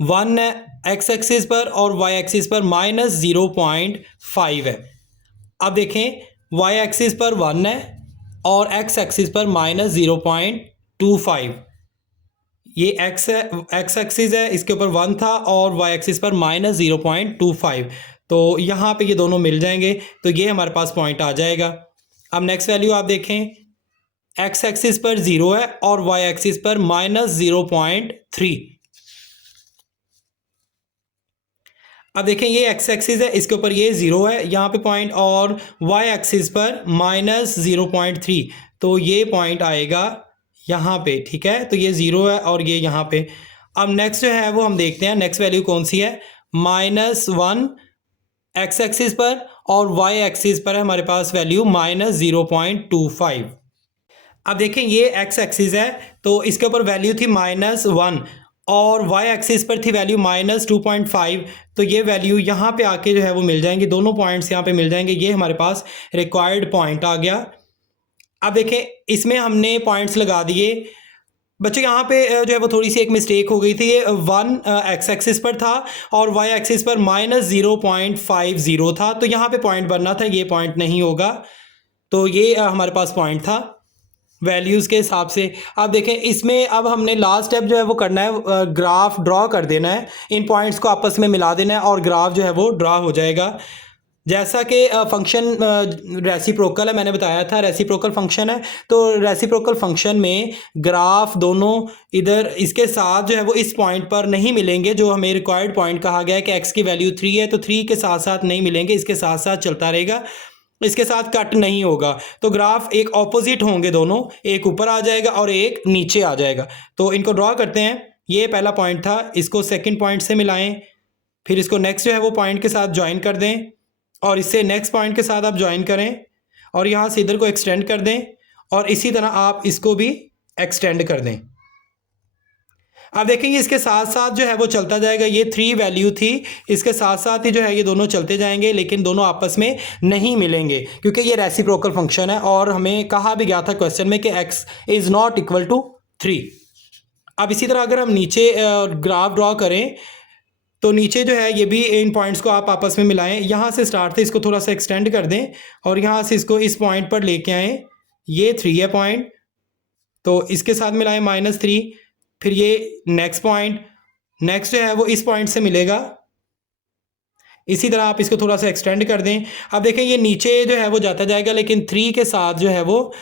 1 है एक्स एक्सिस पर और वाई एक्सिस पर -0.5 है। अब देखें वाई एक्सिस पर 1 है और एक्स एक्सिस पर -0.25। ये एक्स एक्सिस है, इसके ऊपर 1 था और वाई एक्सिस पर -0.25। तो यहाँ पे ये दोनों मिल जाएंगे, तो ये हमारे पास पॉइंट आ जाएगा। अब नेक्स्ट वैल्यू आप देखें, एक्स एक्सिस पर 0 है और वाई एक्सिस पर -0.3। अब देखें ये एक्स एक्सिस है, इसके ऊपर ये 0 है यहाँ पे पॉइंट और वाई एक्सिस पर -0.3। तो ये पॉइंट आएगा यहाँ पे, ठीक है। तो ये 0 है और ये यहाँ पे। अब नेक्स्ट जो है वो हम देखते हैं नेक्स्ट वैल्यू कौन सी है। -1 एक्स एक्सिस पर और वाई एक्सिस पर है हमारे पास वैल्यू -0.25। अब देखें ये एक्स एक्सिस है, तो इसके ऊपर वैल्यू थी -1 और वाई एक्सिस पर थी वैल्यू -2.5। तो ये वैल्यू यहाँ पे आके जो है वो मिल जाएंगे, दोनों पॉइंट्स यहाँ पे मिल जाएंगे। ये हमारे पास रिक्वायर्ड पॉइंट आ गया। अब देखें इसमें हमने पॉइंट्स लगा दिए। बच्चों यहाँ पे जो है वो थोड़ी सी एक मिस्टेक हो गई थी। ये 1 एक्स एक्सिस पर था और वाई एक्सिस पर -0.50 था, तो यहाँ पे पॉइंट बनना था, ये पॉइंट नहीं होगा। तो ये हमारे पास पॉइंट था वैल्यूज़ के हिसाब से। अब देखें इसमें अब हमने लास्ट स्टेप जो है वो करना है, ग्राफ ड्रॉ कर देना है। इन पॉइंट्स को आपस में मिला देना है और ग्राफ जो है वो ड्रॉ हो जाएगा। जैसा कि फंक्शन रेसिप्रोकल है, मैंने बताया था रेसिप्रोकल फंक्शन है। तो रेसिप्रोकल फंक्शन में ग्राफ दोनों इधर इसके साथ जो है वो इस पॉइंट पर नहीं मिलेंगे, जो हमें रिक्वायर्ड पॉइंट कहा गया है कि x की वैल्यू 3 है, तो 3 के साथ साथ नहीं मिलेंगे, इसके साथ साथ चलता रहेगा, इसके साथ कट नहीं होगा। तो ग्राफ एक ऑपोजिट होंगे दोनों, एक ऊपर आ जाएगा और एक नीचे आ जाएगा। तो इनको ड्रॉ करते हैं। ये पहला पॉइंट था, इसको सेकंड पॉइंट से मिलाएं, फिर इसको नेक्स्ट जो है वो पॉइंट के साथ ज्वाइन कर दें और इससे नेक्स्ट पॉइंट के साथ आप ज्वाइन करें और यहाँ से इधर को एक्सटेंड कर दें और इसी तरह आप इसको भी एक्सटेंड कर दें। अब देखेंगे इसके साथ साथ जो है वो चलता जाएगा। ये 3 वैल्यू थी, इसके साथ साथ ही जो है ये दोनों चलते जाएंगे, लेकिन दोनों आपस में नहीं मिलेंगे क्योंकि ये रेसिप्रोकल फंक्शन है और हमें कहा भी गया था क्वेश्चन में कि x is not equal to 3। अब इसी तरह अगर हम नीचे ग्राफ ड्रॉ करें तो नीचे जो है ये भी इन पॉइंट्स को आप आपस में मिलाएं। यहाँ से स्टार्ट थे, इसको थोड़ा सा एक्सटेंड कर दें और यहाँ से इसको इस पॉइंट पर लेके आएँ। ये 3 है पॉइंट, तो इसके साथ मिलाएं -3। फिर ये नेक्स्ट पॉइंट, नेक्स्ट जो है वो इस पॉइंट से मिलेगा। इसी तरह आप इसको थोड़ा सा एक्सटेंड कर दें। अब देखें ये नीचे जो है वो जाता जाएगा, लेकिन 3 के साथ जो है वो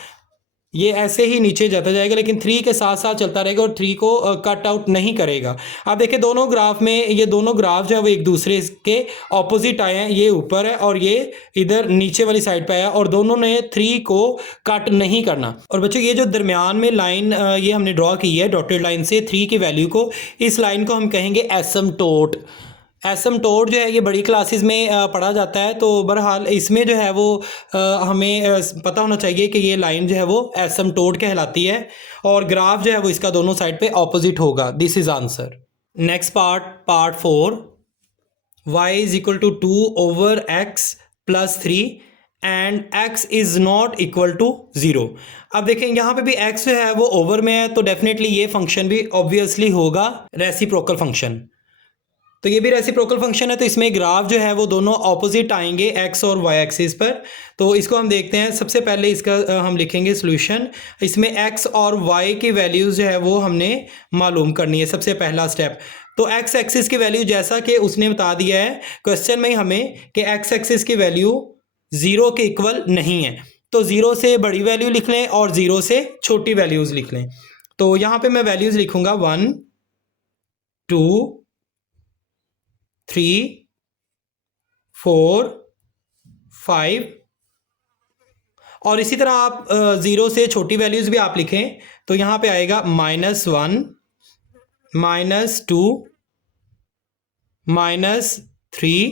ये ऐसे ही नीचे जाता जाएगा, लेकिन 3 के साथ साथ चलता रहेगा और 3 को कट आउट नहीं करेगा। अब देखिए दोनों ग्राफ में ये दोनों ग्राफ जो है वो एक दूसरे के ऑपोजिट आए हैं। ये ऊपर है और ये इधर नीचे वाली साइड पे आया और दोनों ने 3 को कट नहीं करना। और बच्चों ये जो दरमियान में लाइन ये हमने ड्रॉ की है डॉटेड लाइन से 3 की वैल्यू को, इस लाइन को हम कहेंगे एसिम्पटोट। एसिम्पटोट जो है ये बड़ी क्लासेस में पढ़ा जाता है। तो बहरहाल इसमें जो है वो हमें पता होना चाहिए कि ये लाइन जो है वो एसिम्पटोट कहलाती है और ग्राफ जो है वो इसका दोनों साइड पे ऑपोजिट होगा। This is answer. Next part 4, y is equal to 2/x + 3 and x is not equal to 0। अब देखें यहाँ पे भी x जो है वो ओवर में है, तो डेफिनेटली ये फंक्शन भी ऑब्वियसली होगा रेसिप्रोकल फंक्शन। तो ये भी रेसिप्रोकल फंक्शन है, तो इसमें ग्राफ जो है वो दोनों ऑपोजिट आएंगे x और y एक्सिस पर। तो इसको हम देखते हैं। सबसे पहले इसका हम लिखेंगे सॉल्यूशन। इसमें x और y की वैल्यूज़ जो है वो हमने मालूम करनी है, सबसे पहला स्टेप। तो x एक्सिस की वैल्यू जैसा कि उसने बता दिया है क्वेश्चन में हमें कि x एक्सिस की वैल्यू 0 के इक्वल नहीं है, तो 0 से बड़ी वैल्यू लिख लें और 0 से छोटी वैल्यूज़ लिख लें। तो यहाँ पे मैं वैल्यूज़ लिखूँगा 1 2 3 4 5, और इसी तरह आप 0 से छोटी वैल्यूज़ भी आप लिखें, तो यहाँ पे आएगा -1 -2 -3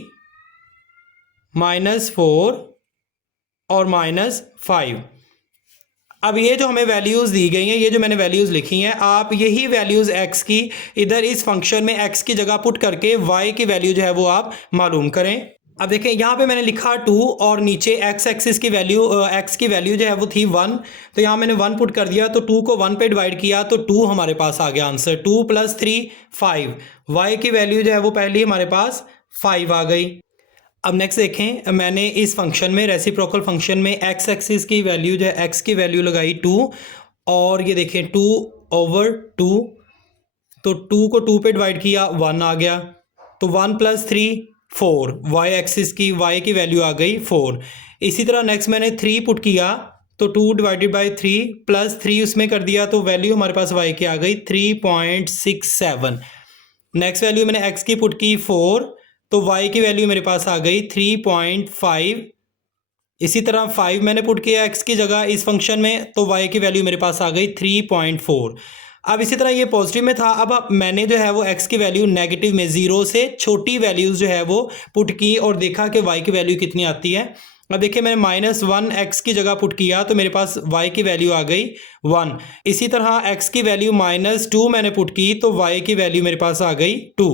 -4 और -5। अब ये जो हमें वैल्यूज़ दी गई हैं, ये जो मैंने वैल्यूज़ लिखी हैं, आप यही वैल्यूज़ x की इधर इस फंक्शन में x की जगह पुट करके y की वैल्यू जो है वो आप मालूम करें। अब देखें यहाँ पे मैंने लिखा 2 और नीचे x एक्सिस की वैल्यू x की वैल्यू जो है वो थी 1, तो यहाँ मैंने 1 पुट कर दिया, तो 2 को 1 पे डिवाइड किया तो 2 हमारे पास आ गया आंसर। 2 + 3 5, y की वैल्यू जो है वो पहली हमारे पास 5 आ गई। अब नेक्स्ट देखें, मैंने इस फंक्शन में रेसिप्रोकल फंक्शन में x एक्सिस की वैल्यू जो है x की वैल्यू लगाई 2, और ये देखें 2/2, तो 2 को 2 पे डिवाइड किया 1 आ गया, तो 1 + 3 4, y एक्सिस की y की वैल्यू आ गई 4। इसी तरह नेक्स्ट मैंने 3 पुट किया, तो 2 / 3 + 3 उसमें कर दिया, तो वैल्यू हमारे पास y की आ गई 3.67। नेक्स्ट वैल्यू मैंने x की पुट की 4, तो y की वैल्यू मेरे पास आ गई 3.5। इसी तरह 5 मैंने पुट किया x की जगह इस फंक्शन में, तो y की वैल्यू मेरे पास आ गई 3.4। अब इसी तरह ये पॉजिटिव में था, अब मैंने जो है वो x की वैल्यू नेगेटिव में 0 से छोटी वैल्यूज़ जो है वो पुट की और देखा कि y की वैल्यू कितनी आती है। अब देखिए मैंने -1 x की जगह पुट किया, तो मेरे पास y की वैल्यू आ गई 1। इसी तरह x की वैल्यू -2 मैंने पुट की, तो y की वैल्यू मेरे पास आ गई 2,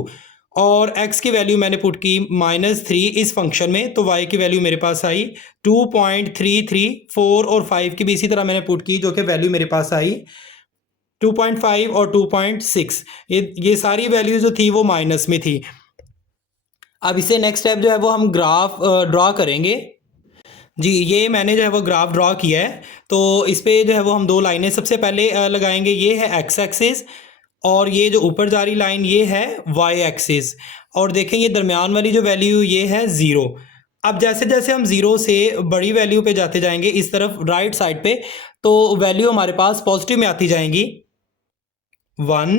और x की वैल्यू मैंने पुट की -3 इस फंक्शन में, तो y की वैल्यू मेरे पास आई 2.33। 4 और 5 की भी इसी तरह मैंने पुट की, जो कि वैल्यू मेरे पास आई 2.5 और 2.6। ये सारी वैल्यू जो थी वो माइनस में थी। अब इसे नेक्स्ट स्टेप जो है वो हम ग्राफ ड्रा करेंगे। जी, ये मैंने जो है वो ग्राफ ड्रा किया है, तो इस पे जो है वो हम 2 लाइनें सबसे पहले लगाएंगे। ये है x एक्सिस, और ये जो ऊपर जा रही लाइन ये है y एक्सिस, और देखें ये दरमियान वाली जो वैल्यू ये है 0। अब जैसे जैसे हम 0 से बड़ी वैल्यू पे जाते जाएंगे इस तरफ राइट साइड पे, तो वैल्यू हमारे पास पॉजिटिव में आती जाएंगी। 1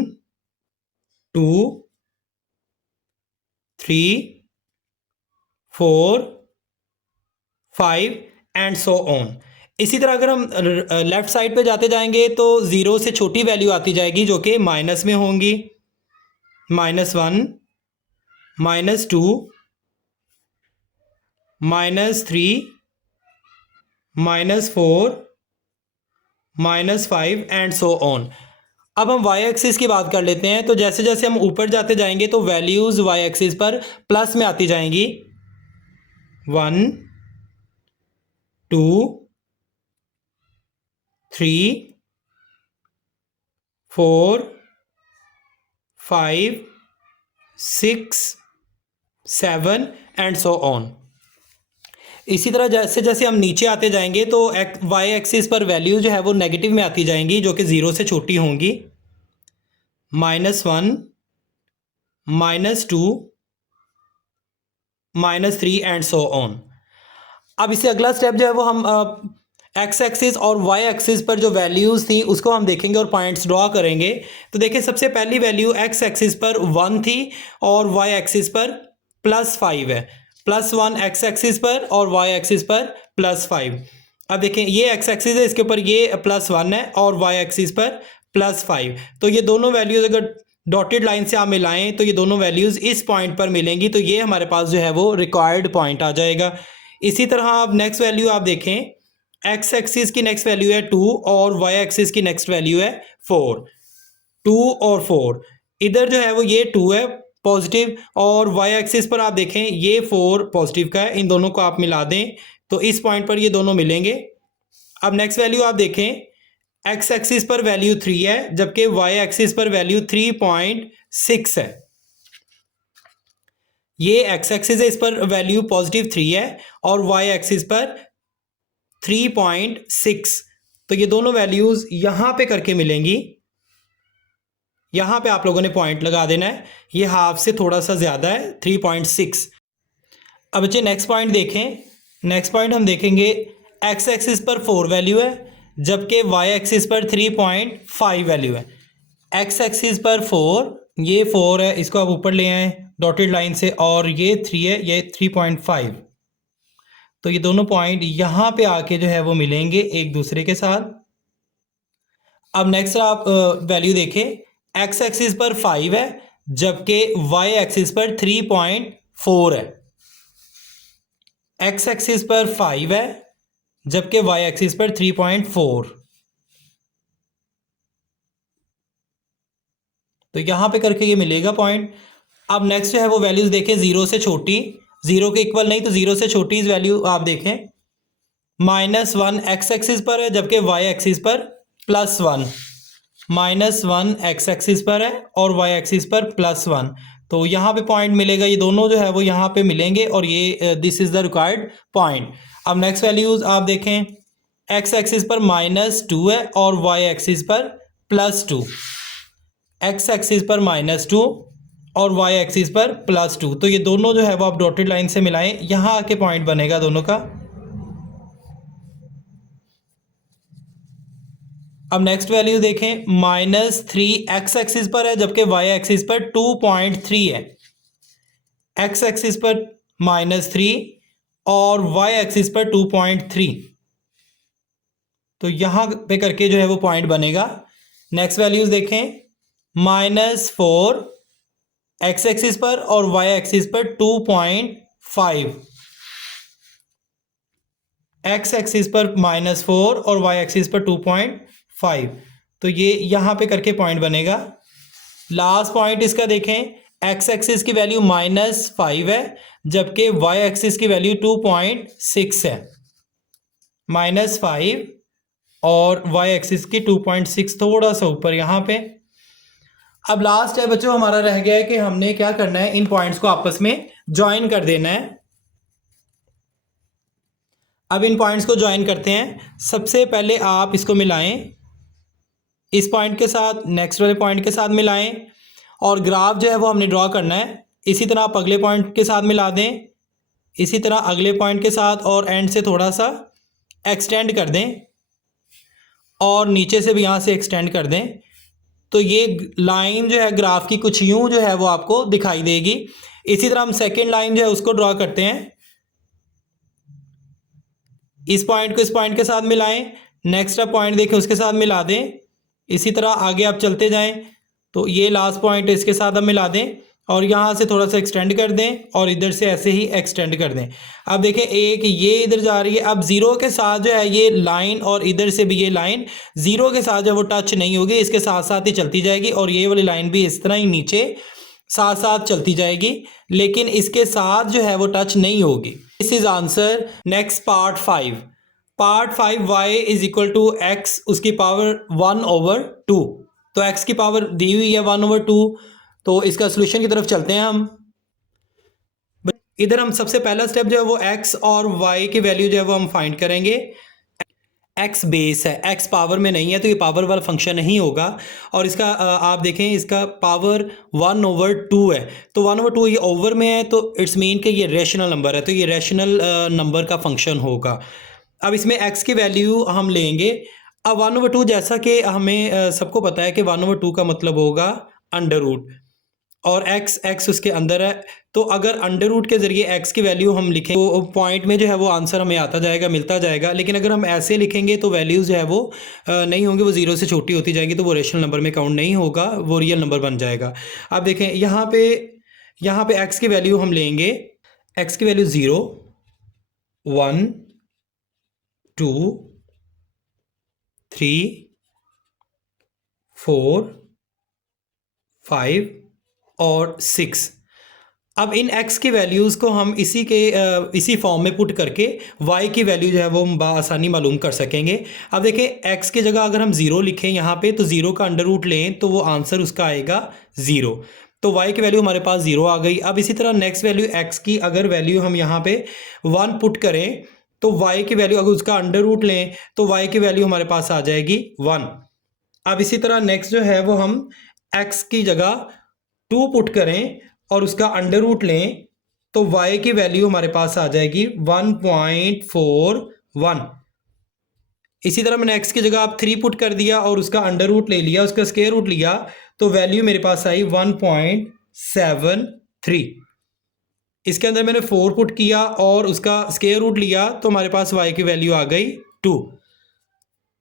2 3 4 5 एंड सो ऑन। इसी तरह अगर हम लेफ्ट साइड पे जाते जाएंगे तो 0 से छोटी वैल्यू आती जाएगी जो कि माइनस में होंगी। -1 -2 -3 -4 -5 एंड सो ऑन। अब हम y एक्सिस की बात कर लेते हैं, तो जैसे जैसे हम ऊपर जाते जाएंगे तो वैल्यूज़ y एक्सिस पर प्लस में आती जाएंगी। 1 2 3 4 5 6 7 एंड सो ऑन। इसी तरह जैसे जैसे हम नीचे आते जाएंगे तो y एक्सिस पर वैल्यू जो है वो नेगेटिव में आती जाएंगी, जो कि 0 से छोटी होंगी। -1 -2 -3 एंड सो ऑन। अब इससे अगला स्टेप जो है वो हम x एक्सिस और y एक्सिस पर जो वैल्यूज़ थी उसको हम देखेंगे और पॉइंट्स ड्रॉ करेंगे। तो देखिए सबसे पहली वैल्यू x एक्सिस पर 1 थी और y एक्सिस पर +5 है। +1 x एक्सिस पर और y एक्सिस पर +5। अब देखें ये x एक्सिस है, इसके ऊपर ये +1 है और y एक्सिस पर +5, तो ये दोनों वैल्यूज़ अगर डॉटेड लाइन से आप मिलाएं तो ये दोनों वैल्यूज़ इस पॉइंट पर मिलेंगी, तो ये हमारे पास जो है वो रिक्वायर्ड पॉइंट आ जाएगा। इसी तरह आप नेक्स्ट वैल्यू आप देखें, x एक्सिस की नेक्स्ट वैल्यू है 2 और y एक्सिस की नेक्स्ट वैल्यू है 4। 2 और 4, इधर जो है वो ये 2 है पॉजिटिव, और वाई एक्सिस पर आप देखें ये 4 पॉजिटिव का है। इन दोनों को आप मिला दें तो इस पॉइंट पर ये दोनों मिलेंगे। अब नेक्स्ट वैल्यू आप देखें, एक्स एक्सिस पर वैल्यू 3 है जबकि वाई एक्सिस पर वैल्यू 3.6 है। ये एक्स एक्सिस है, इस पर वैल्यू पॉजिटिव 3 है और वाई एक्सिस पर 3.6। तो ये दोनों वैल्यूज यहां पे करके मिलेंगी। यहां पे आप लोगों ने पॉइंट लगा देना है, ये हाफ से थोड़ा सा ज्यादा है 3.6। अब बच्चे नेक्स्ट पॉइंट देखें। नेक्स्ट पॉइंट हम देखेंगे एक्स एक्सिस पर 4 वैल्यू है जबकि वाई एक्सिस पर 3.5 वैल्यू है। एक्स एक्सिस पर 4, ये 4 है, इसको आप ऊपर ले आए डॉटेड लाइन से, और ये 3 है, ये 3.5। तो ये दोनों पॉइंट यहां पे आके जो है वो मिलेंगे एक दूसरे के साथ। अब नेक्स्ट आप वैल्यू देखें, एक्स एक्सिस पर 5 है जबकि वाई एक्सिस पर 3.4 है। एक्स एक्सिस पर 5 है जबकि वाई एक्सिस पर 3.4। तो यहां पे करके ये मिलेगा पॉइंट। अब नेक्स्ट जो है वो वैल्यूज देखें, जीरो से छोटी, जीरो के इक्वल नहीं तो जीरो से छोटी इस वैल्यू आप देखें। -1 एक्स एक्सिस पर है जबकि वाई एक्सिस पर +1। -1 एक्स एक्सिस पर है और वाई एक्सिस पर +1। तो यहाँ पे पॉइंट मिलेगा, ये दोनों जो है वो यहाँ पे मिलेंगे और ये this is the required point. अब नेक्स्ट वैल्यूज आप देखें, एक्स एक्सिस पर -2 है और वाई एक्सिस पर +2। एक्स एक्सिस पर -2 और वाई एक्सिस पर +2। तो ये दोनों जो है वो आप डॉटेड लाइन से मिलाएं, यहाँ आके पॉइंट बनेगा दोनों का। अब नेक्स्ट वैल्यू देखें, -3 एक्स एक्सिस पर है जबकि वाई एक्सिस पर 2.3 है। एक्स एक्सिस पर -3 और वाई एक्सिस पर 2.3। तो यहां पे करके जो है वो पॉइंट बनेगा। नेक्स्ट वैल्यूज देखें, -4 एक्स एक्सिस पर और वाई एक्सिस पर 2.5। एक्स एक्सिस पर -4 और वाई एक्सिस पर 2.5। तो ये यहां पे करके पॉइंट बनेगा। लास्ट पॉइंट इसका देखें, एक्स एक्सिस की वैल्यू -5 है जबकि वाई एक्सिस की वैल्यू 2.6 है। -5 और वाई एक्सिस की 2.6, थोड़ा सा ऊपर यहां पे। अब लास्ट है बच्चों हमारा रह गया है कि हमने क्या करना है, इन पॉइंट्स को आपस में ज्वाइन कर देना है। अब इन पॉइंट्स को ज्वाइन करते हैं। सबसे पहले आप इसको मिलाएं इस पॉइंट के साथ, नेक्स्ट वाले पॉइंट के साथ मिलाएं, और ग्राफ जो है वो हमने ड्रॉ करना है। इसी तरह आप अगले पॉइंट के साथ मिला दें, इसी तरह अगले पॉइंट के साथ, और एंड से थोड़ा सा एक्सटेंड कर दें और नीचे से भी यहाँ से एक्सटेंड कर दें। तो ये लाइन जो है ग्राफ की कुछ यूं जो है वो आपको दिखाई देगी। इसी तरह हम सेकेंड लाइन जो है उसको ड्रॉ करते हैं। इस पॉइंट को इस पॉइंट के साथ मिलाएं, नेक्स्ट आप पॉइंट देखें उसके साथ मिला दें। इसी तरह आगे आप चलते जाएं, तो ये लास्ट पॉइंट है इसके साथ आप मिला दें और यहाँ से थोड़ा सा एक्सटेंड कर दें और इधर से ऐसे ही एक्सटेंड कर दें। अब देखें एक ये इधर जा रही है, अब जीरो के साथ जो है ये लाइन और इधर से भी ये लाइन जीरो के साथ जो वो टच नहीं होगी, इसके साथ साथ ही चलती जाएगी, और ये वाली लाइन भी इस तरह ही नीचे साथ साथ चलती जाएगी, लेकिन इसके साथ जो है वो टच नहीं होगी। This is answer. Next part 5। Part 5 y is equal to x, उसकी पावर 1/2। तो x की पावर दी हुई है 1/2। तो इसका सोल्यूशन की तरफ चलते हैं हम। इधर हम सबसे पहला स्टेप जो है वो x और y की वैल्यू जो है वो हम फाइंड करेंगे। x बेस है, x पावर में नहीं है, तो ये पावर वाला फंक्शन नहीं होगा। और इसका आप देखें इसका पावर 1/2 है, तो 1/2 ये ओवर में है, तो इट्स मीन कि ये रेशनल नंबर है, तो ये रेशनल नंबर का फंक्शन होगा। अब इसमें x की वैल्यू हम लेंगे। अब 1/2 जैसा कि हमें सबको पता है कि 1/2 का मतलब होगा अंडर रूट, और x उसके अंदर है। तो अगर अंडर रूट के ज़रिए x की वैल्यू हम लिखें तो पॉइंट में जो है वो आंसर हमें आता जाएगा, मिलता जाएगा। लेकिन अगर हम ऐसे लिखेंगे तो वैल्यूज़ जो है वो नहीं होंगी, वो जीरो से छोटी होती जाएगी, तो वो रेशनल नंबर में काउंट नहीं होगा, वो रियल नंबर बन जाएगा। आप देखें यहाँ पे x की वैल्यू हम लेंगे, x की वैल्यू 0, 1, 2, 3, 4, 5 और 6। अब इन x की वैल्यूज़ को हम इसी फॉर्म में पुट करके y की वैल्यू जो है वो हम आसानी मालूम कर सकेंगे। अब देखें x की जगह अगर हम 0 लिखें यहाँ पे तो 0 का अंडर रूट लें तो वो आंसर उसका आएगा 0। तो y की वैल्यू हमारे पास 0 आ गई। अब इसी तरह नेक्स्ट वैल्यू x की अगर वैल्यू हम यहाँ पे 1 पुट करें तो y की वैल्यू अगर उसका अंडर रूट लें तो y की वैल्यू हमारे पास आ जाएगी 1। अब इसी तरह नेक्स्ट जो है वो हम x की जगह 2 पुट करें और उसका अंडर रूट लें तो y की वैल्यू हमारे पास आ जाएगी 1.41। इसी तरह मैंने x की जगह आप 3 पुट कर दिया और उसका अंडर रूट ले लिया, उसका स्क्वायर रूट लिया तो वैल्यू मेरे पास आई 1.73। इसके अंदर मैंने 4 पुट किया और उसका स्क्वायर रूट लिया तो हमारे पास y की वैल्यू आ गई 2।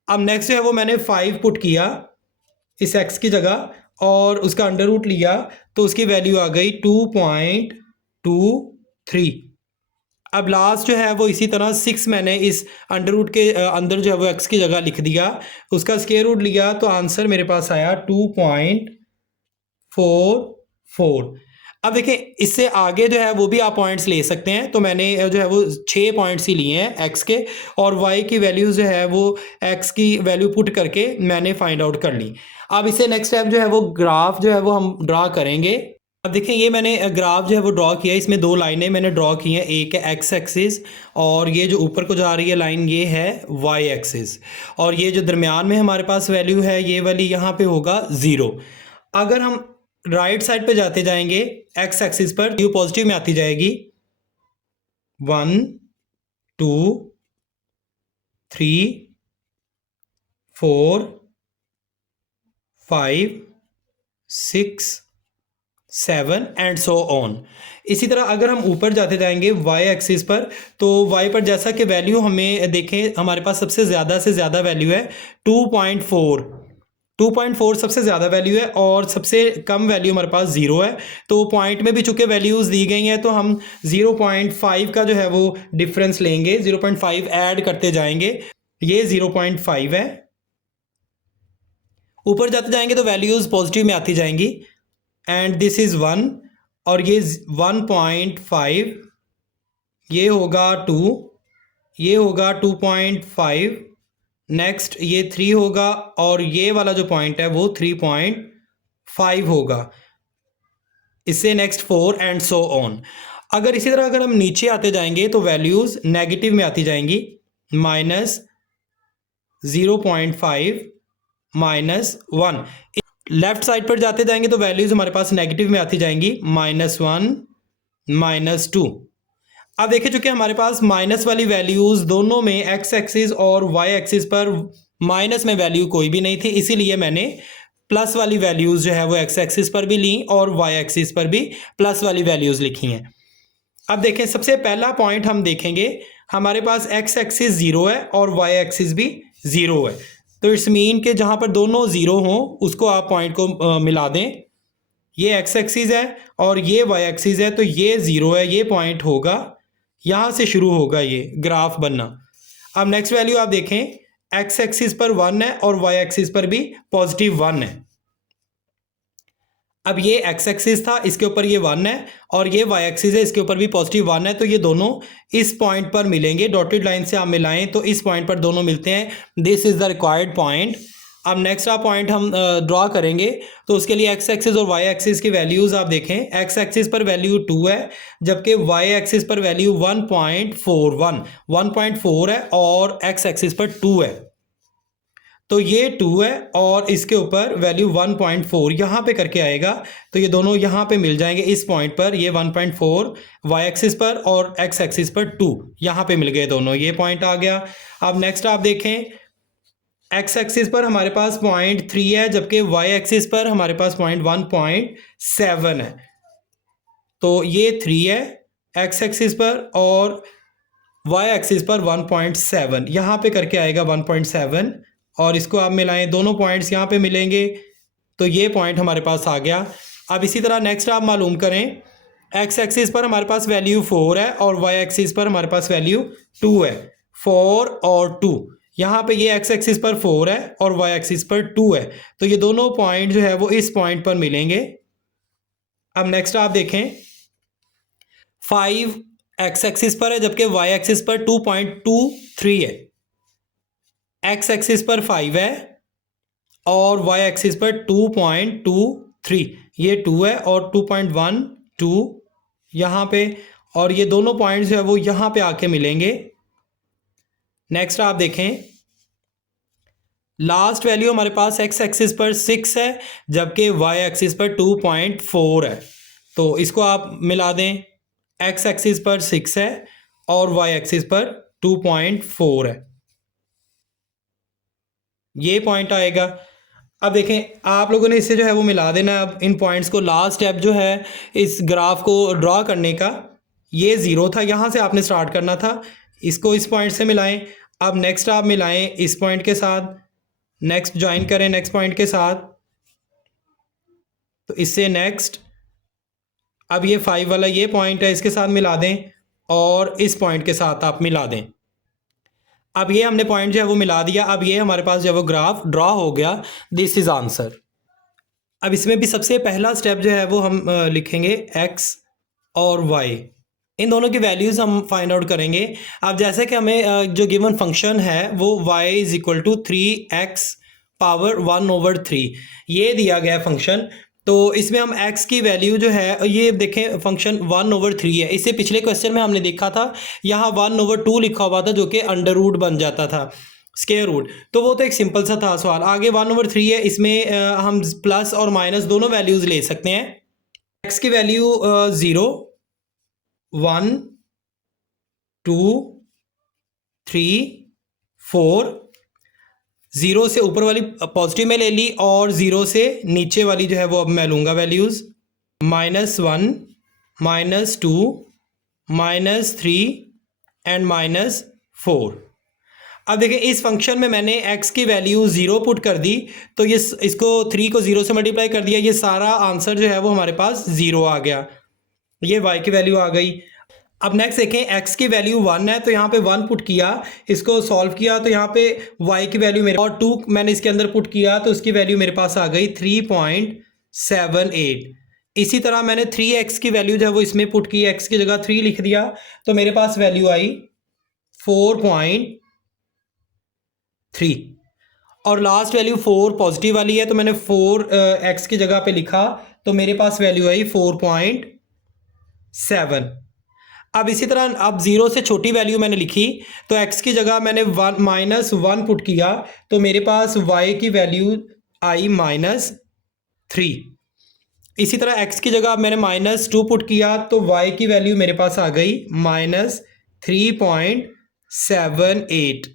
अब नेक्स्ट जो है वो मैंने 5 पुट किया इस x की जगह और उसका अंडर रूट लिया तो उसकी वैल्यू आ गई 2.23। अब लास्ट जो है वो इसी तरह 6 मैंने इस अंडर रूट के अंदर जो है वो x की जगह लिख दिया, उसका स्क्वायर रूट लिया तो आंसर मेरे पास आया 2.44। अब देखें इससे आगे जो है वो भी आप पॉइंट्स ले सकते हैं। तो मैंने जो है वो 6 पॉइंट्स ही लिए हैं x के और y की वैल्यूज़ जो है वो x की वैल्यू पुट करके मैंने फाइंड आउट कर ली। अब इसे नेक्स्ट स्टेप जो है वो ग्राफ जो है वो हम ड्रा करेंगे। अब देखें ये मैंने ग्राफ जो है वो ड्रॉ किया है, इसमें 2 लाइनें मैंने ड्रॉ की हैं, एक है x एक्सिस और ये जो ऊपर को जा रही है लाइन ये है y एक्सिस और ये जो दरमियान में हमारे पास वैल्यू है ये वाली यहाँ पे होगा 0। अगर हम राइट साइड पे जाते जाएंगे x एक्सिस पर ये पॉजिटिव में आती जाएगी 1 2 3 4 5 6 7 एंड सो ऑन। इसी तरह अगर हम ऊपर जाते जाएंगे y एक्सिस पर तो y पर जैसा कि वैल्यू हमें देखें हमारे पास सबसे ज़्यादा से ज़्यादा वैल्यू है 2.4 सबसे ज़्यादा वैल्यू है और सबसे कम वैल्यू हमारे पास 0 है। तो पॉइंट में भी चूंकि वैल्यूज़ दी गई हैं तो हम 0.5 का जो है वो डिफरेंस लेंगे, 0.5 ऐड करते जाएंगे, ये 0.5 है। ऊपर जाते जाएंगे तो वैल्यूज़ पॉजिटिव में आती जाएंगी एंड दिस इज़ 1 और ये 1.5, ये होगा 2, ये होगा 2.5, नेक्स्ट ये 3 होगा और ये वाला जो पॉइंट है वो 3.5 होगा, इससे नेक्स्ट 4 एंड सो ऑन। अगर इसी तरह अगर हम नीचे आते जाएंगे तो वैल्यूज़ नेगेटिव में आती जाएंगी, -0.5 -1। लेफ्ट साइड पर जाते जाएंगे तो वैल्यूज़ हमारे पास नेगेटिव में आती जाएंगी, -1 -2। अब देखिए चूंकि हमारे पास माइनस वाली वैल्यूज़ दोनों में x एक्सिस और y एक्सिस पर माइनस में वैल्यू कोई भी नहीं थी, इसीलिए मैंने प्लस वाली वैल्यूज़ जो है वो x एक्सिस पर भी ली और y एक्सिस पर भी प्लस वाली वैल्यूज़ लिखी हैं। अब देखें सबसे पहला पॉइंट हम देखेंगे, हमारे पास x एक्सिस 0 है और y एक्सिस भी 0 है, तो इट्स मीन कि जहाँ पर दोनों 0 हों उसको आप पॉइंट को मिला दें। ये x एक्सिस है और ये y एक्सिस है तो ये 0 है, ये पॉइंट होगा, यहाँ से शुरू होगा ये ग्राफ बनना। अब नेक्स्ट वैल्यू आप देखें x एक्सिस पर 1 है और y एक्सिस पर भी +1 है। अब ये x एक्सिस था, इसके ऊपर ये 1 है और ये y एक्सिस है, इसके ऊपर भी +1 है, तो ये दोनों इस पॉइंट पर मिलेंगे। डॉटेड लाइन से आप मिलाएं तो इस पॉइंट पर दोनों मिलते हैं, this is the required point. अब नेक्स्ट आप पॉइंट हम ड्रॉ करेंगे तो उसके लिए x एक्सिस और y एक्सिस की वैल्यूज़ आप देखें, x एक्सिस पर वैल्यू 2 है जबकि y एक्सिस पर वैल्यू 1.4 है और x एक्सिस पर 2 है, तो ये 2 है और इसके ऊपर वैल्यू 1.4 यहाँ पे करके आएगा, तो ये दोनों यहाँ पे मिल जाएंगे इस पॉइंट पर, ये 1.4 y एक्सिस पर और x एक्सिस पर 2 यहाँ पे मिल गए दोनों, ये पॉइंट आ गया। अब नेक्स्ट आप देखें x एक्सिस पर हमारे पास 0.3 है जबकि y एक्सिस पर हमारे पास 1.7 है, तो ये 3 है x एक्सिस पर और y एक्सिस पर 1.7 यहाँ पे करके आएगा 1.7 और इसको आप मिलाएं, दोनों पॉइंट्स यहाँ पे मिलेंगे तो ये पॉइंट हमारे पास आ गया। अब इसी तरह नेक्स्ट आप मालूम करें, x एक्सिस पर हमारे पास वैल्यू 4 है और y एक्सिस पर हमारे पास वैल्यू 2 है, 4 और 2, यहाँ पे ये x एक्सिस पर 4 है और y एक्सिस पर 2 है, तो ये दोनों पॉइंट जो है वो इस पॉइंट पर मिलेंगे अब नेक्स्ट आप देखें 5 एक्स एक्सिस पर है जबकि वाई एक्सिस पर 2.23 है। एक्स एक्सिस पर 5 है और वाई एक्सिस पर 2.23, ये 2 है और 2.12 यहाँ पे, और ये दोनों पॉइंट्स जो है वो यहाँ पे आके मिलेंगे। नेक्स्ट आप देखें लास्ट वैल्यू हमारे पास एक्स एक्सिस पर 6 है जबकि वाई एक्सिस पर 2.4 है। तो इसको आप मिला दें, एक्स एक्सिस पर 6 है और वाई एक्सिस पर 2.4 है, ये पॉइंट आएगा। अब देखें आप लोगों ने इससे जो है वो मिला देना। अब इन पॉइंट्स को, लास्ट स्टेप जो है इस ग्राफ को ड्रॉ करने का, ये 0 था, यहाँ से आपने स्टार्ट करना था, इसको इस पॉइंट से मिलाएं। अब नेक्स्ट आप मिलाएं इस पॉइंट के साथ, नेक्स्ट ज्वाइन करें नेक्स्ट पॉइंट के साथ, तो इससे नेक्स्ट, अब ये 5 वाला ये पॉइंट है इसके साथ मिला दें और इस पॉइंट के साथ आप मिला दें। अब ये हमने पॉइंट जो है वो मिला दिया। अब ये हमारे पास जो है वो ग्राफ ड्रॉ हो गया। This is answer. अब इसमें भी सबसे पहला स्टेप जो है वो हम लिखेंगे एक्स और वाई, इन दोनों की वैल्यूज़ हम फाइंड आउट करेंगे। अब जैसे कि हमें जो गिवन फंक्शन है वो y is equal to 3x power 1/3 ये दिया गया फंक्शन। तो इसमें हम x की वैल्यू जो है, ये देखें फंक्शन 1/3 है। इससे पिछले क्वेश्चन में हमने देखा था यहाँ 1/2 लिखा हुआ था जो कि अंडर रूट बन जाता था, स्क्वायर रूट। तो वो तो एक सिंपल सा था सवाल। आगे 1/3 है, इसमें हम प्लस और माइनस दोनों वैल्यूज़ ले सकते हैं। x की वैल्यू 0, 1, 2, 3, 4, 0 से ऊपर वाली पॉजिटिव में ले ली और 0 से नीचे वाली जो है वो अब मैं लूँगा वैल्यूज़, -1, -2, -3 एंड -4। अब देखिए इस फंक्शन में मैंने x की वैल्यू 0 पुट कर दी, तो ये इसको 3 को 0 से मल्टीप्लाई कर दिया, ये सारा आंसर जो है वो हमारे पास 0 आ गया। ये y की वैल्यू आ गई। अब नेक्स्ट देखें x की वैल्यू 1 है तो यहाँ पे 1 पुट किया, इसको सॉल्व किया तो यहाँ पे y की वैल्यू मेरे, और 2 मैंने इसके अंदर पुट किया तो उसकी वैल्यू मेरे पास आ गई 3.78। इसी तरह मैंने 3x की वैल्यू जो है वो इसमें पुट की, x की जगह 3 लिख दिया तो मेरे पास वैल्यू आई 4.3, और लास्ट वैल्यू 4 पॉजिटिव वाली है तो मैंने 4x की जगह पे लिखा तो मेरे पास वैल्यू आई 4.7। अब इसी तरह अब 0 से छोटी वैल्यू मैंने लिखी तो x की जगह मैंने -1 पुट किया तो मेरे पास y की वैल्यू आई -3। इसी तरह x की जगह मैंने -2 पुट किया तो y की वैल्यू मेरे पास आ गई -3.78।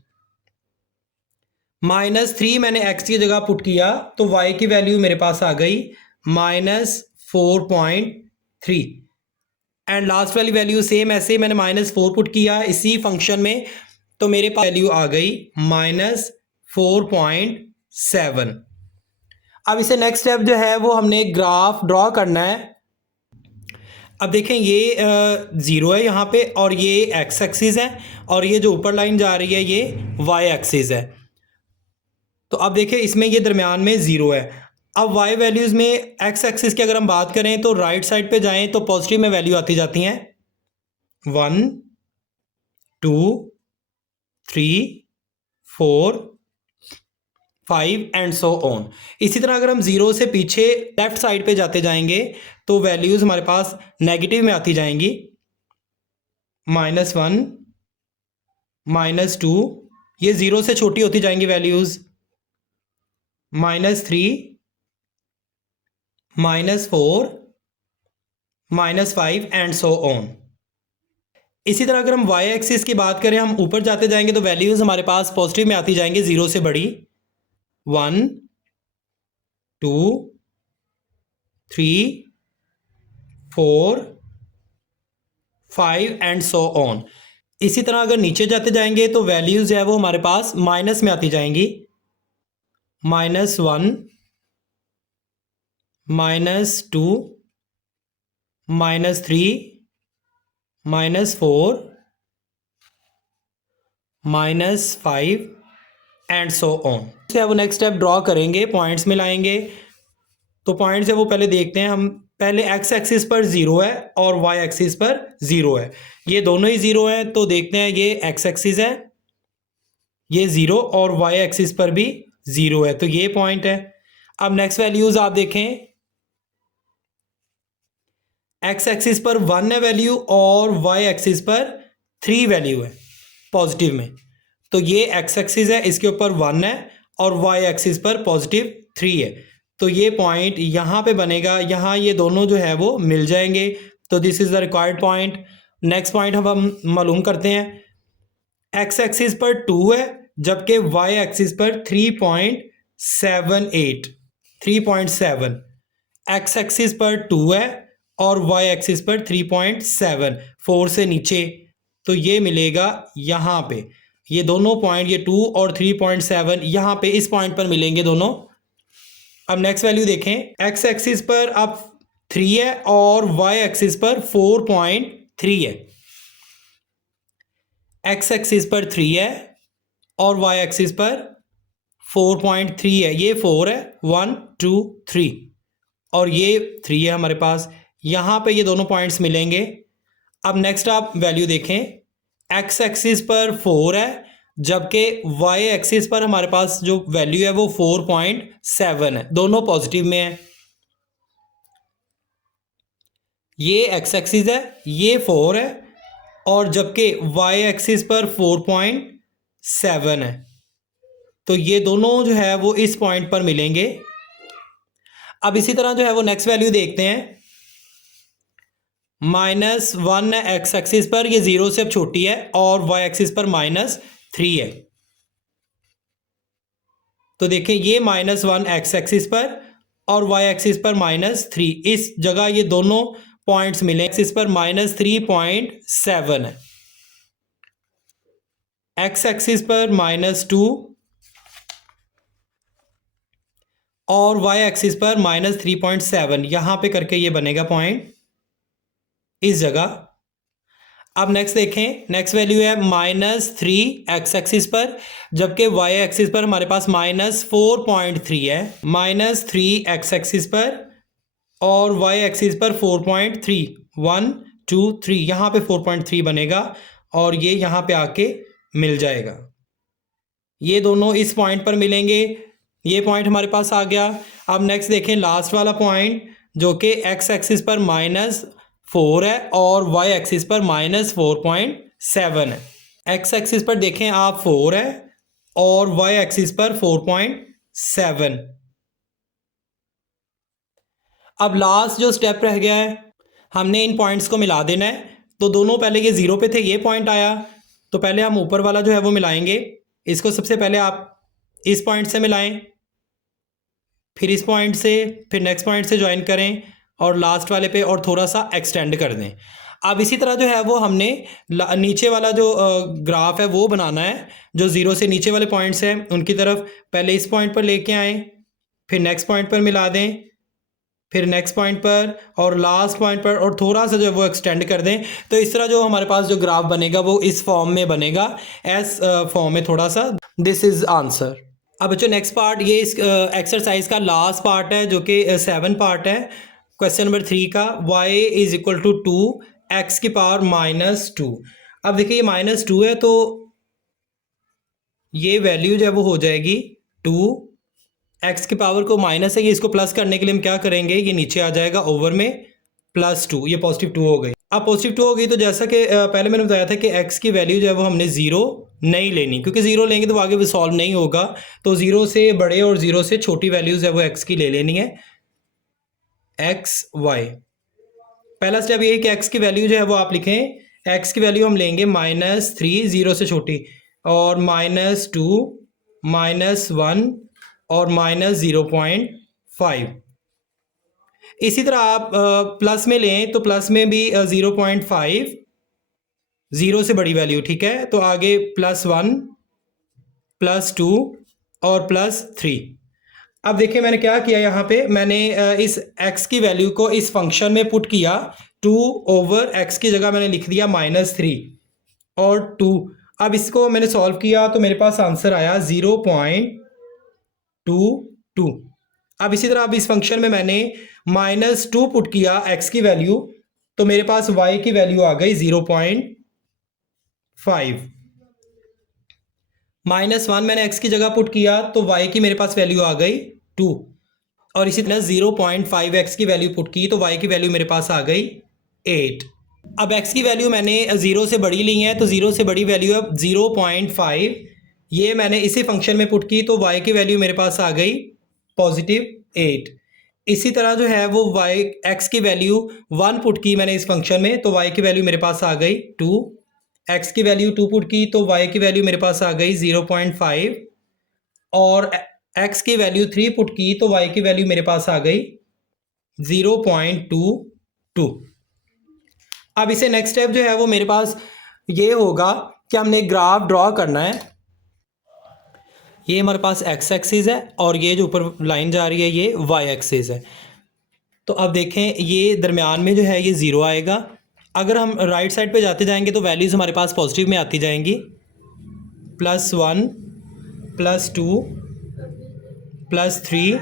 -3 मैंने x की जगह पुट किया तो y की वैल्यू मेरे पास आ गई -4.3, एंड लास्ट वाली वैल्यू सेम ऐसे मैंने -4 पुट किया इसी फंक्शन में तो मेरे पास वैल्यू आ गई -4.7। अब इसे नेक्स्ट स्टेप जो है वो हमने ग्राफ ड्रॉ करना है। अब देखें ये 0 है यहाँ पे और ये x एक्सिस है और ये जो ऊपर लाइन जा रही है ये y एक्सिस है। तो अब देखें इसमें ये दरमियान में 0 है। अब y वैल्यूज़ में x एक्सिस की अगर हम बात करें तो राइट साइड पे जाएं तो पॉजिटिव में वैल्यू आती जाती हैं 1, 2, 3, 4, 5 एंड सो ऑन। इसी तरह अगर हम 0 से पीछे लेफ्ट साइड पे जाते जाएंगे तो वैल्यूज़ हमारे पास नेगेटिव में आती जाएंगी, -1, -2, ये 0 से छोटी होती जाएंगी वैल्यूज़, -3, -4, -5 एंड सो ऑन। इसी तरह अगर हम y एक्सिस की बात करें, हम ऊपर जाते जाएंगे तो वैल्यूज़ हमारे पास पॉजिटिव में आती जाएंगी 0 से बड़ी, 1, 2, 3, 4, 5 एंड सो ऑन। इसी तरह अगर नीचे जाते जाएंगे तो वैल्यूज़ जो है वो हमारे पास माइनस में आती जाएंगी, -1, -2, -3, -4, -5 एंड सो ऑन। से वो नेक्स्ट स्टेप ड्रॉ करेंगे, पॉइंट्स मिलाएंगे। तो पॉइंट्स है वो पहले देखते हैं हम। पहले एक्स एक्सिस पर 0 है और वाई एक्सिस पर 0 है, ये दोनों ही 0 हैं। तो देखते हैं, ये एक्स एक्सिस है, ये 0 और वाई एक्सिस पर भी 0 है, तो ये पॉइंट है। अब नेक्स्ट वैल्यूज आप देखें, एक्स एक्सिस पर 1 है वैल्यू और वाई एक्सिस पर 3 वैल्यू है पॉजिटिव में। तो ये एक्स एक्सिस है, इसके ऊपर 1 है और वाई एक्सिस पर पॉजिटिव 3 है। तो ये पॉइंट यहाँ पे बनेगा, यहाँ ये दोनों जो है वो मिल जाएंगे। तो this is the required point. Next point हम मालूम करते हैं। एक्स एक्सिस पर 2 है जबकि वाई एक्सिस पर 3.78 3.7। एक्स एक्सिस पर 2 है और वाई एक्सिस पर 3.7, 4 से नीचे। तो ये मिलेगा यहाँ पे, ये दोनों पॉइंट, ये 2 और 3.7 यहाँ पे इस पॉइंट पर मिलेंगे दोनों। अब नेक्स्ट वैल्यू देखें, एक्स एक्सिस पर अब 3 है और वाई एक्सिस पर 4.3 है। एक्स एक्सिस पर 3 है और वाई एक्सिस पर 4.3 है, ये 4 है, 1 2 3 और ये 3 है हमारे पास। यहाँ पे ये दोनों पॉइंट्स मिलेंगे। अब नेक्स्ट आप वैल्यू देखें, एक्स एक्सिस पर 4 है जबकि वाई एक्सिस पर हमारे पास जो वैल्यू है वो 4.7 है, दोनों पॉजिटिव में है। ये एक्स एक्सिस है, ये 4 है और जबकि वाई एक्सिस पर 4.7 है। तो ये दोनों जो है वो इस पॉइंट पर मिलेंगे। अब इसी तरह जो है वो नेक्स्ट वैल्यू देखते हैं, -1 है एक्स एक्सिस पर, ये 0 से अब छोटी है और वाई एक्सिस पर -3 है। तो देखिए ये -1 एक्स एक्सिस पर और वाई एक्सिस पर -3, इस जगह ये दोनों पॉइंट्स मिले। एक्सिस पर -3.7 है, एक्स एक्सिस पर -2 और वाई एक्सिस पर -3.7, यहां पे करके ये बनेगा पॉइंट इस जगह। अब नेक्स्ट देखें, नेक्स्ट वैल्यू है -3 एक्स एक्सिस पर जबकि वाई एक्सिस पर हमारे पास -4.3 है। -3 एक्स एक्सिस पर और वाई एक्सिस पर 4.3, 1 2 3, यहाँ पे 4.3 बनेगा और ये यहाँ पे आके मिल जाएगा। ये दोनों इस पॉइंट पर मिलेंगे, ये पॉइंट हमारे पास आ गया। अब नेक्स्ट देखें लास्ट वाला पॉइंट जो कि एक्स एक्सिस पर -4 है और वाई एक्सिस पर -4.7 है। एक्स एक्सिस पर देखें आप 4 है और वाई एक्सिस पर 4.7। अब लास्ट जो स्टेप रह गया है, हमने इन पॉइंट्स को मिला देना है। तो दोनों पहले ये 0 पे थे, ये पॉइंट आया, तो पहले हम ऊपर वाला जो है वो मिलाएंगे। इसको सबसे पहले आप इस पॉइंट से मिलाएं, फिर इस पॉइंट से, फिर नेक्स्ट पॉइंट से ज्वाइन करें और लास्ट वाले पे और थोड़ा सा एक्सटेंड कर दें। अब इसी तरह जो है वो हमने नीचे वाला जो ग्राफ है वो बनाना है। जो 0 से नीचे वाले पॉइंट्स हैं उनकी तरफ पहले इस पॉइंट पर लेके आएँ, फिर नेक्स्ट पॉइंट पर मिला दें, फिर नेक्स्ट पॉइंट पर और लास्ट पॉइंट पर और थोड़ा सा जो वो एक्सटेंड कर दें। तो इस तरह जो हमारे पास जो ग्राफ बनेगा वो इस फॉर्म में बनेगा, एस फॉर्म में थोड़ा सा। This is answer. अब बच्चों नेक्स्ट पार्ट, ये इस एक्सरसाइज का लास्ट पार्ट है जो कि 7 पार्ट है। क्वेश्चन नंबर 3 का, y is equal to 2 x की पावर -2। अब देखिए ये -2 है तो ये वैल्यू जो है वो हो जाएगी 2, एक्स की पावर को माइनस है, ये इसको प्लस करने के लिए हम क्या करेंगे, ये नीचे आ जाएगा ओवर में +2, ये +2 हो गई। अब +2 हो गई तो जैसा कि पहले मैंने बताया था कि x की वैल्यू जो है वो हमने 0 नहीं लेनी, क्योंकि 0 लेंगे तो वो आगे भी सॉल्व नहीं होगा। तो 0 से बड़े और 0 से छोटी वैल्यूज है वो x की ले लेनी है, x y। पहला स्टेप ये है कि x की वैल्यू जो है वो आप लिखें, x की वैल्यू हम लेंगे -3, 0 से छोटी, और -2, -1 और -0.5। इसी तरह आप प्लस में लें तो प्लस में भी 0.5, 0 से बड़ी वैल्यू, ठीक है। तो आगे +1, +2 और +3। अब देखिए मैंने क्या किया, यहाँ पे मैंने इस x की वैल्यू को इस फंक्शन में पुट किया। 2/x की जगह मैंने लिख दिया -3 और 2। अब इसको मैंने सॉल्व किया तो मेरे पास आंसर आया 0.22। अब इसी तरह अब इस फंक्शन में मैंने -2 पुट किया x की वैल्यू, तो मेरे पास y की वैल्यू आ गई 0.5। -1 मैंने x की जगह पुट किया तो y की मेरे पास वैल्यू आ गई 2, और इसी तरह 0.5x की वैल्यू पुट की तो y की वैल्यू मेरे पास आ गई 8। अब x की वैल्यू मैंने 0 से बड़ी ली है, तो 0 से बड़ी वैल्यू है 0.5, ये मैंने इसी फंक्शन में पुट की तो y की वैल्यू मेरे पास आ गई +8। इसी तरह जो है वो x की वैल्यू 1 पुट की मैंने इस फंक्शन में, तो y की वैल्यू मेरे पास आ गई 2। x की वैल्यू 2 पुट की तो y की वैल्यू मेरे पास आ गई 0.5, और x की वैल्यू 3 पुट की तो y की वैल्यू मेरे पास आ गई 0.22। अब इसे नेक्स्ट स्टेप जो है वो मेरे पास ये होगा कि हमने ग्राफ ड्रॉ करना है। ये हमारे पास x एक्सिस है और ये जो ऊपर लाइन जा रही है ये y एक्सिस है। तो अब देखें ये दरमियान में जो है ये 0 आएगा। अगर हम राइट साइड पे जाते जाएंगे तो वैल्यूज़ हमारे पास पॉजिटिव में आती जाएंगी, +1 +2 +3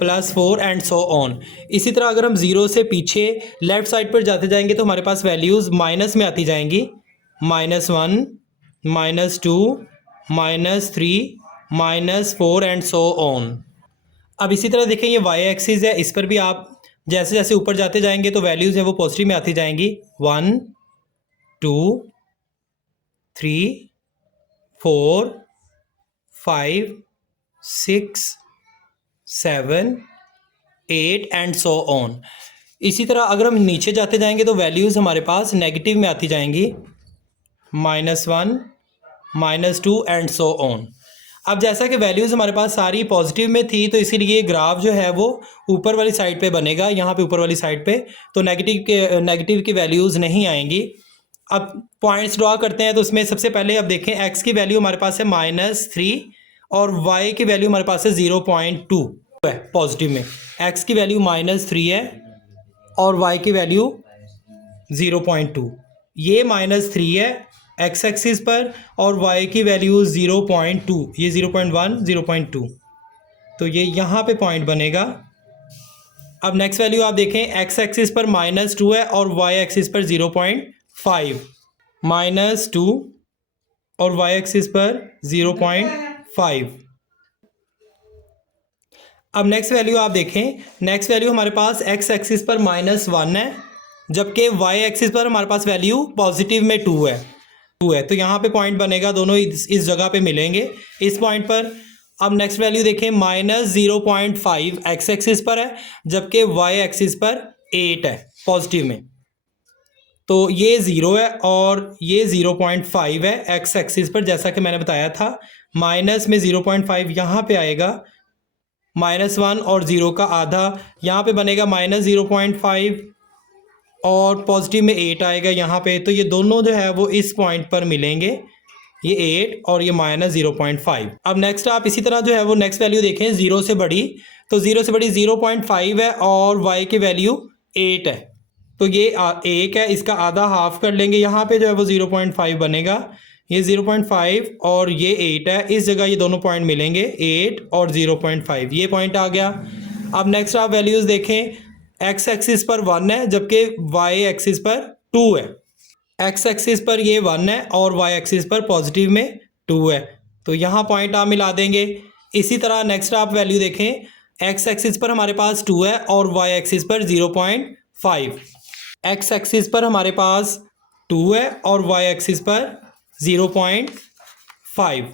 +4 एंड सो ऑन। इसी तरह अगर हम 0 से पीछे लेफ़्ट साइड पर जाते जाएंगे तो हमारे पास वैल्यूज़ माइनस में आती जाएंगी, -1 -2 -3 -4 एंड सो ऑन। अब इसी तरह देखें ये y एक्सिस है, इस पर भी आप जैसे जैसे ऊपर जाते जाएंगे तो वैल्यूज़ है वो पॉजिटिव में आती जाएंगी, 1 2 3 4 5 6 7 8 एंड सो ऑन। इसी तरह अगर हम नीचे जाते जाएंगे तो वैल्यूज़ हमारे पास नेगेटिव में आती जाएंगी, -1 -2 एंड सो ऑन। अब जैसा कि वैल्यूज़ हमारे पास सारी पॉजिटिव में थी तो इसीलिए ग्राफ जो है वो ऊपर वाली साइड पे बनेगा, यहाँ पे ऊपर वाली साइड पे, तो नेगेटिव की वैल्यूज़ नहीं आएंगी। अब पॉइंट्स ड्रॉ करते हैं तो उसमें सबसे पहले अब देखें x की वैल्यू हमारे पास है -3 और y की वैल्यू हमारे पास है 0.2 है पॉजिटिव में। x की वैल्यू -3 है और y की वैल्यू 0.2, ये -3 है x एक्सिस पर और y की वैल्यू 0.2, ये 0.1 0.2, तो ये यहाँ पे पॉइंट बनेगा। अब नेक्स्ट वैल्यू आप देखें x एक्सिस पर -2 है और y एक्सिस पर 0.5, -2 और y एक्सिस पर 0.5। अब नेक्स्ट वैल्यू आप देखें, नेक्स्ट वैल्यू हमारे पास x एक्सिस पर -1 है, जबकि y एक्सिस पर हमारे पास वैल्यू पॉजिटिव में 2 है, तो यहाँ पे पॉइंट बनेगा, दोनों इस जगह पे मिलेंगे इस पॉइंट पर। अब नेक्स्ट वैल्यू देखें, -0.5 x एक्सिस पर है जबकि y एक्सिस पर 8 है पॉजिटिव में, तो ये 0 है और ये 0.5 है x एक्सिस पर, जैसा कि मैंने बताया था। माइनस में 0.5 यहाँ पे आएगा, -1 और 0 का आधा यहाँ पे बनेगा -0.5 और पॉजिटिव में 8 आएगा यहाँ पे, तो ये दोनों जो है वो इस पॉइंट पर मिलेंगे, ये 8 और ये -0.5। अब नेक्स्ट आप इसी तरह जो है वो नेक्स्ट वैल्यू देखें 0 से बड़ी, तो 0 से बड़ी 0.5 है और y की वैल्यू 8 है, तो ये 1 है, इसका आधा हाफ कर लेंगे, यहाँ पे जो है वो 0.5 बनेगा, ये 0.5 और ये 8 है, इस जगह ये दोनों पॉइंट मिलेंगे 8 और 0.5, ये पॉइंट आ गया। अब नेक्स्ट आप वैल्यूज़ देखें, x एक्सिस पर 1 है जबकि y एक्सिस पर 2 है, x एक्सिस पर ये 1 है और y एक्सिस पर पॉजिटिव में 2 है, तो यहाँ पॉइंट आप मिला देंगे। इसी तरह नेक्स्ट आप वैल्यू देखें, x एक्सिस पर हमारे पास 2 है और y एक्सिस पर 0.5, x एक्सिस पर हमारे पास 2 है और y एक्सिस पर 0.5,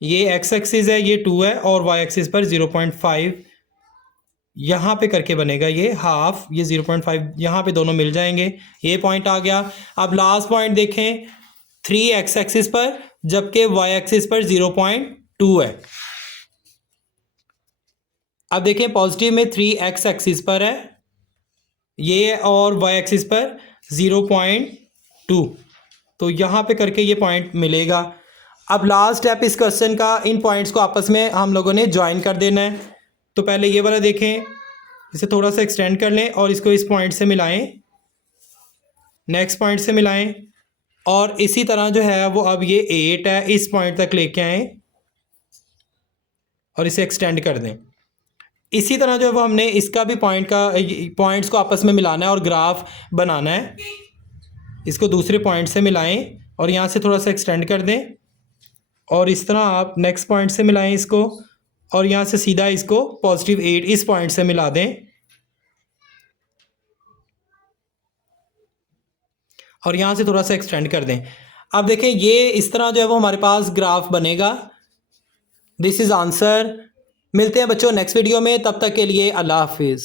ये x एक्सिस है, ये 2 है और y एक्सिस पर 0.5, यहाँ पे करके बनेगा ये हाफ, ये 0.5 यहाँ पे दोनों मिल जाएंगे, ये पॉइंट आ गया। अब लास्ट पॉइंट देखें, 3x एक्सिस पर जबकि y एक्सिस पर 0.2 है। अब देखें पॉजिटिव में 3x एक्सिस पर है ये और y एक्सिस पर 0.2, तो यहाँ पे करके ये पॉइंट मिलेगा। अब लास्ट स्टेप इस क्वेश्चन का, इन पॉइंट्स को आपस में हम लोगों ने ज्वाइन कर देना है। तो पहले ये वाला देखें, इसे थोड़ा सा एक्सटेंड कर लें और इसको इस पॉइंट से मिलाएं, नेक्स्ट पॉइंट से मिलाएं, और इसी तरह जो है वो अब ये 8 है, इस पॉइंट तक लेके आएँ, और इसे एक्सटेंड कर दें। इसी तरह जो है वो हमने इसका भी पॉइंट्स को आपस में मिलाना है और ग्राफ बनाना है। इसको दूसरे पॉइंट से मिलाएं और यहाँ से थोड़ा सा एक्सटेंड कर दें और इस तरह आप नेक्स्ट पॉइंट से मिलाएं इसको और यहाँ से सीधा इसको +8 इस पॉइंट से मिला दें और यहाँ से थोड़ा सा एक्सटेंड कर दें। अब देखें ये इस तरह जो है वो हमारे पास ग्राफ बनेगा। This is answer. मिलते हैं बच्चों नेक्स्ट वीडियो में, तब तक के लिए अल्लाह हाफिज़।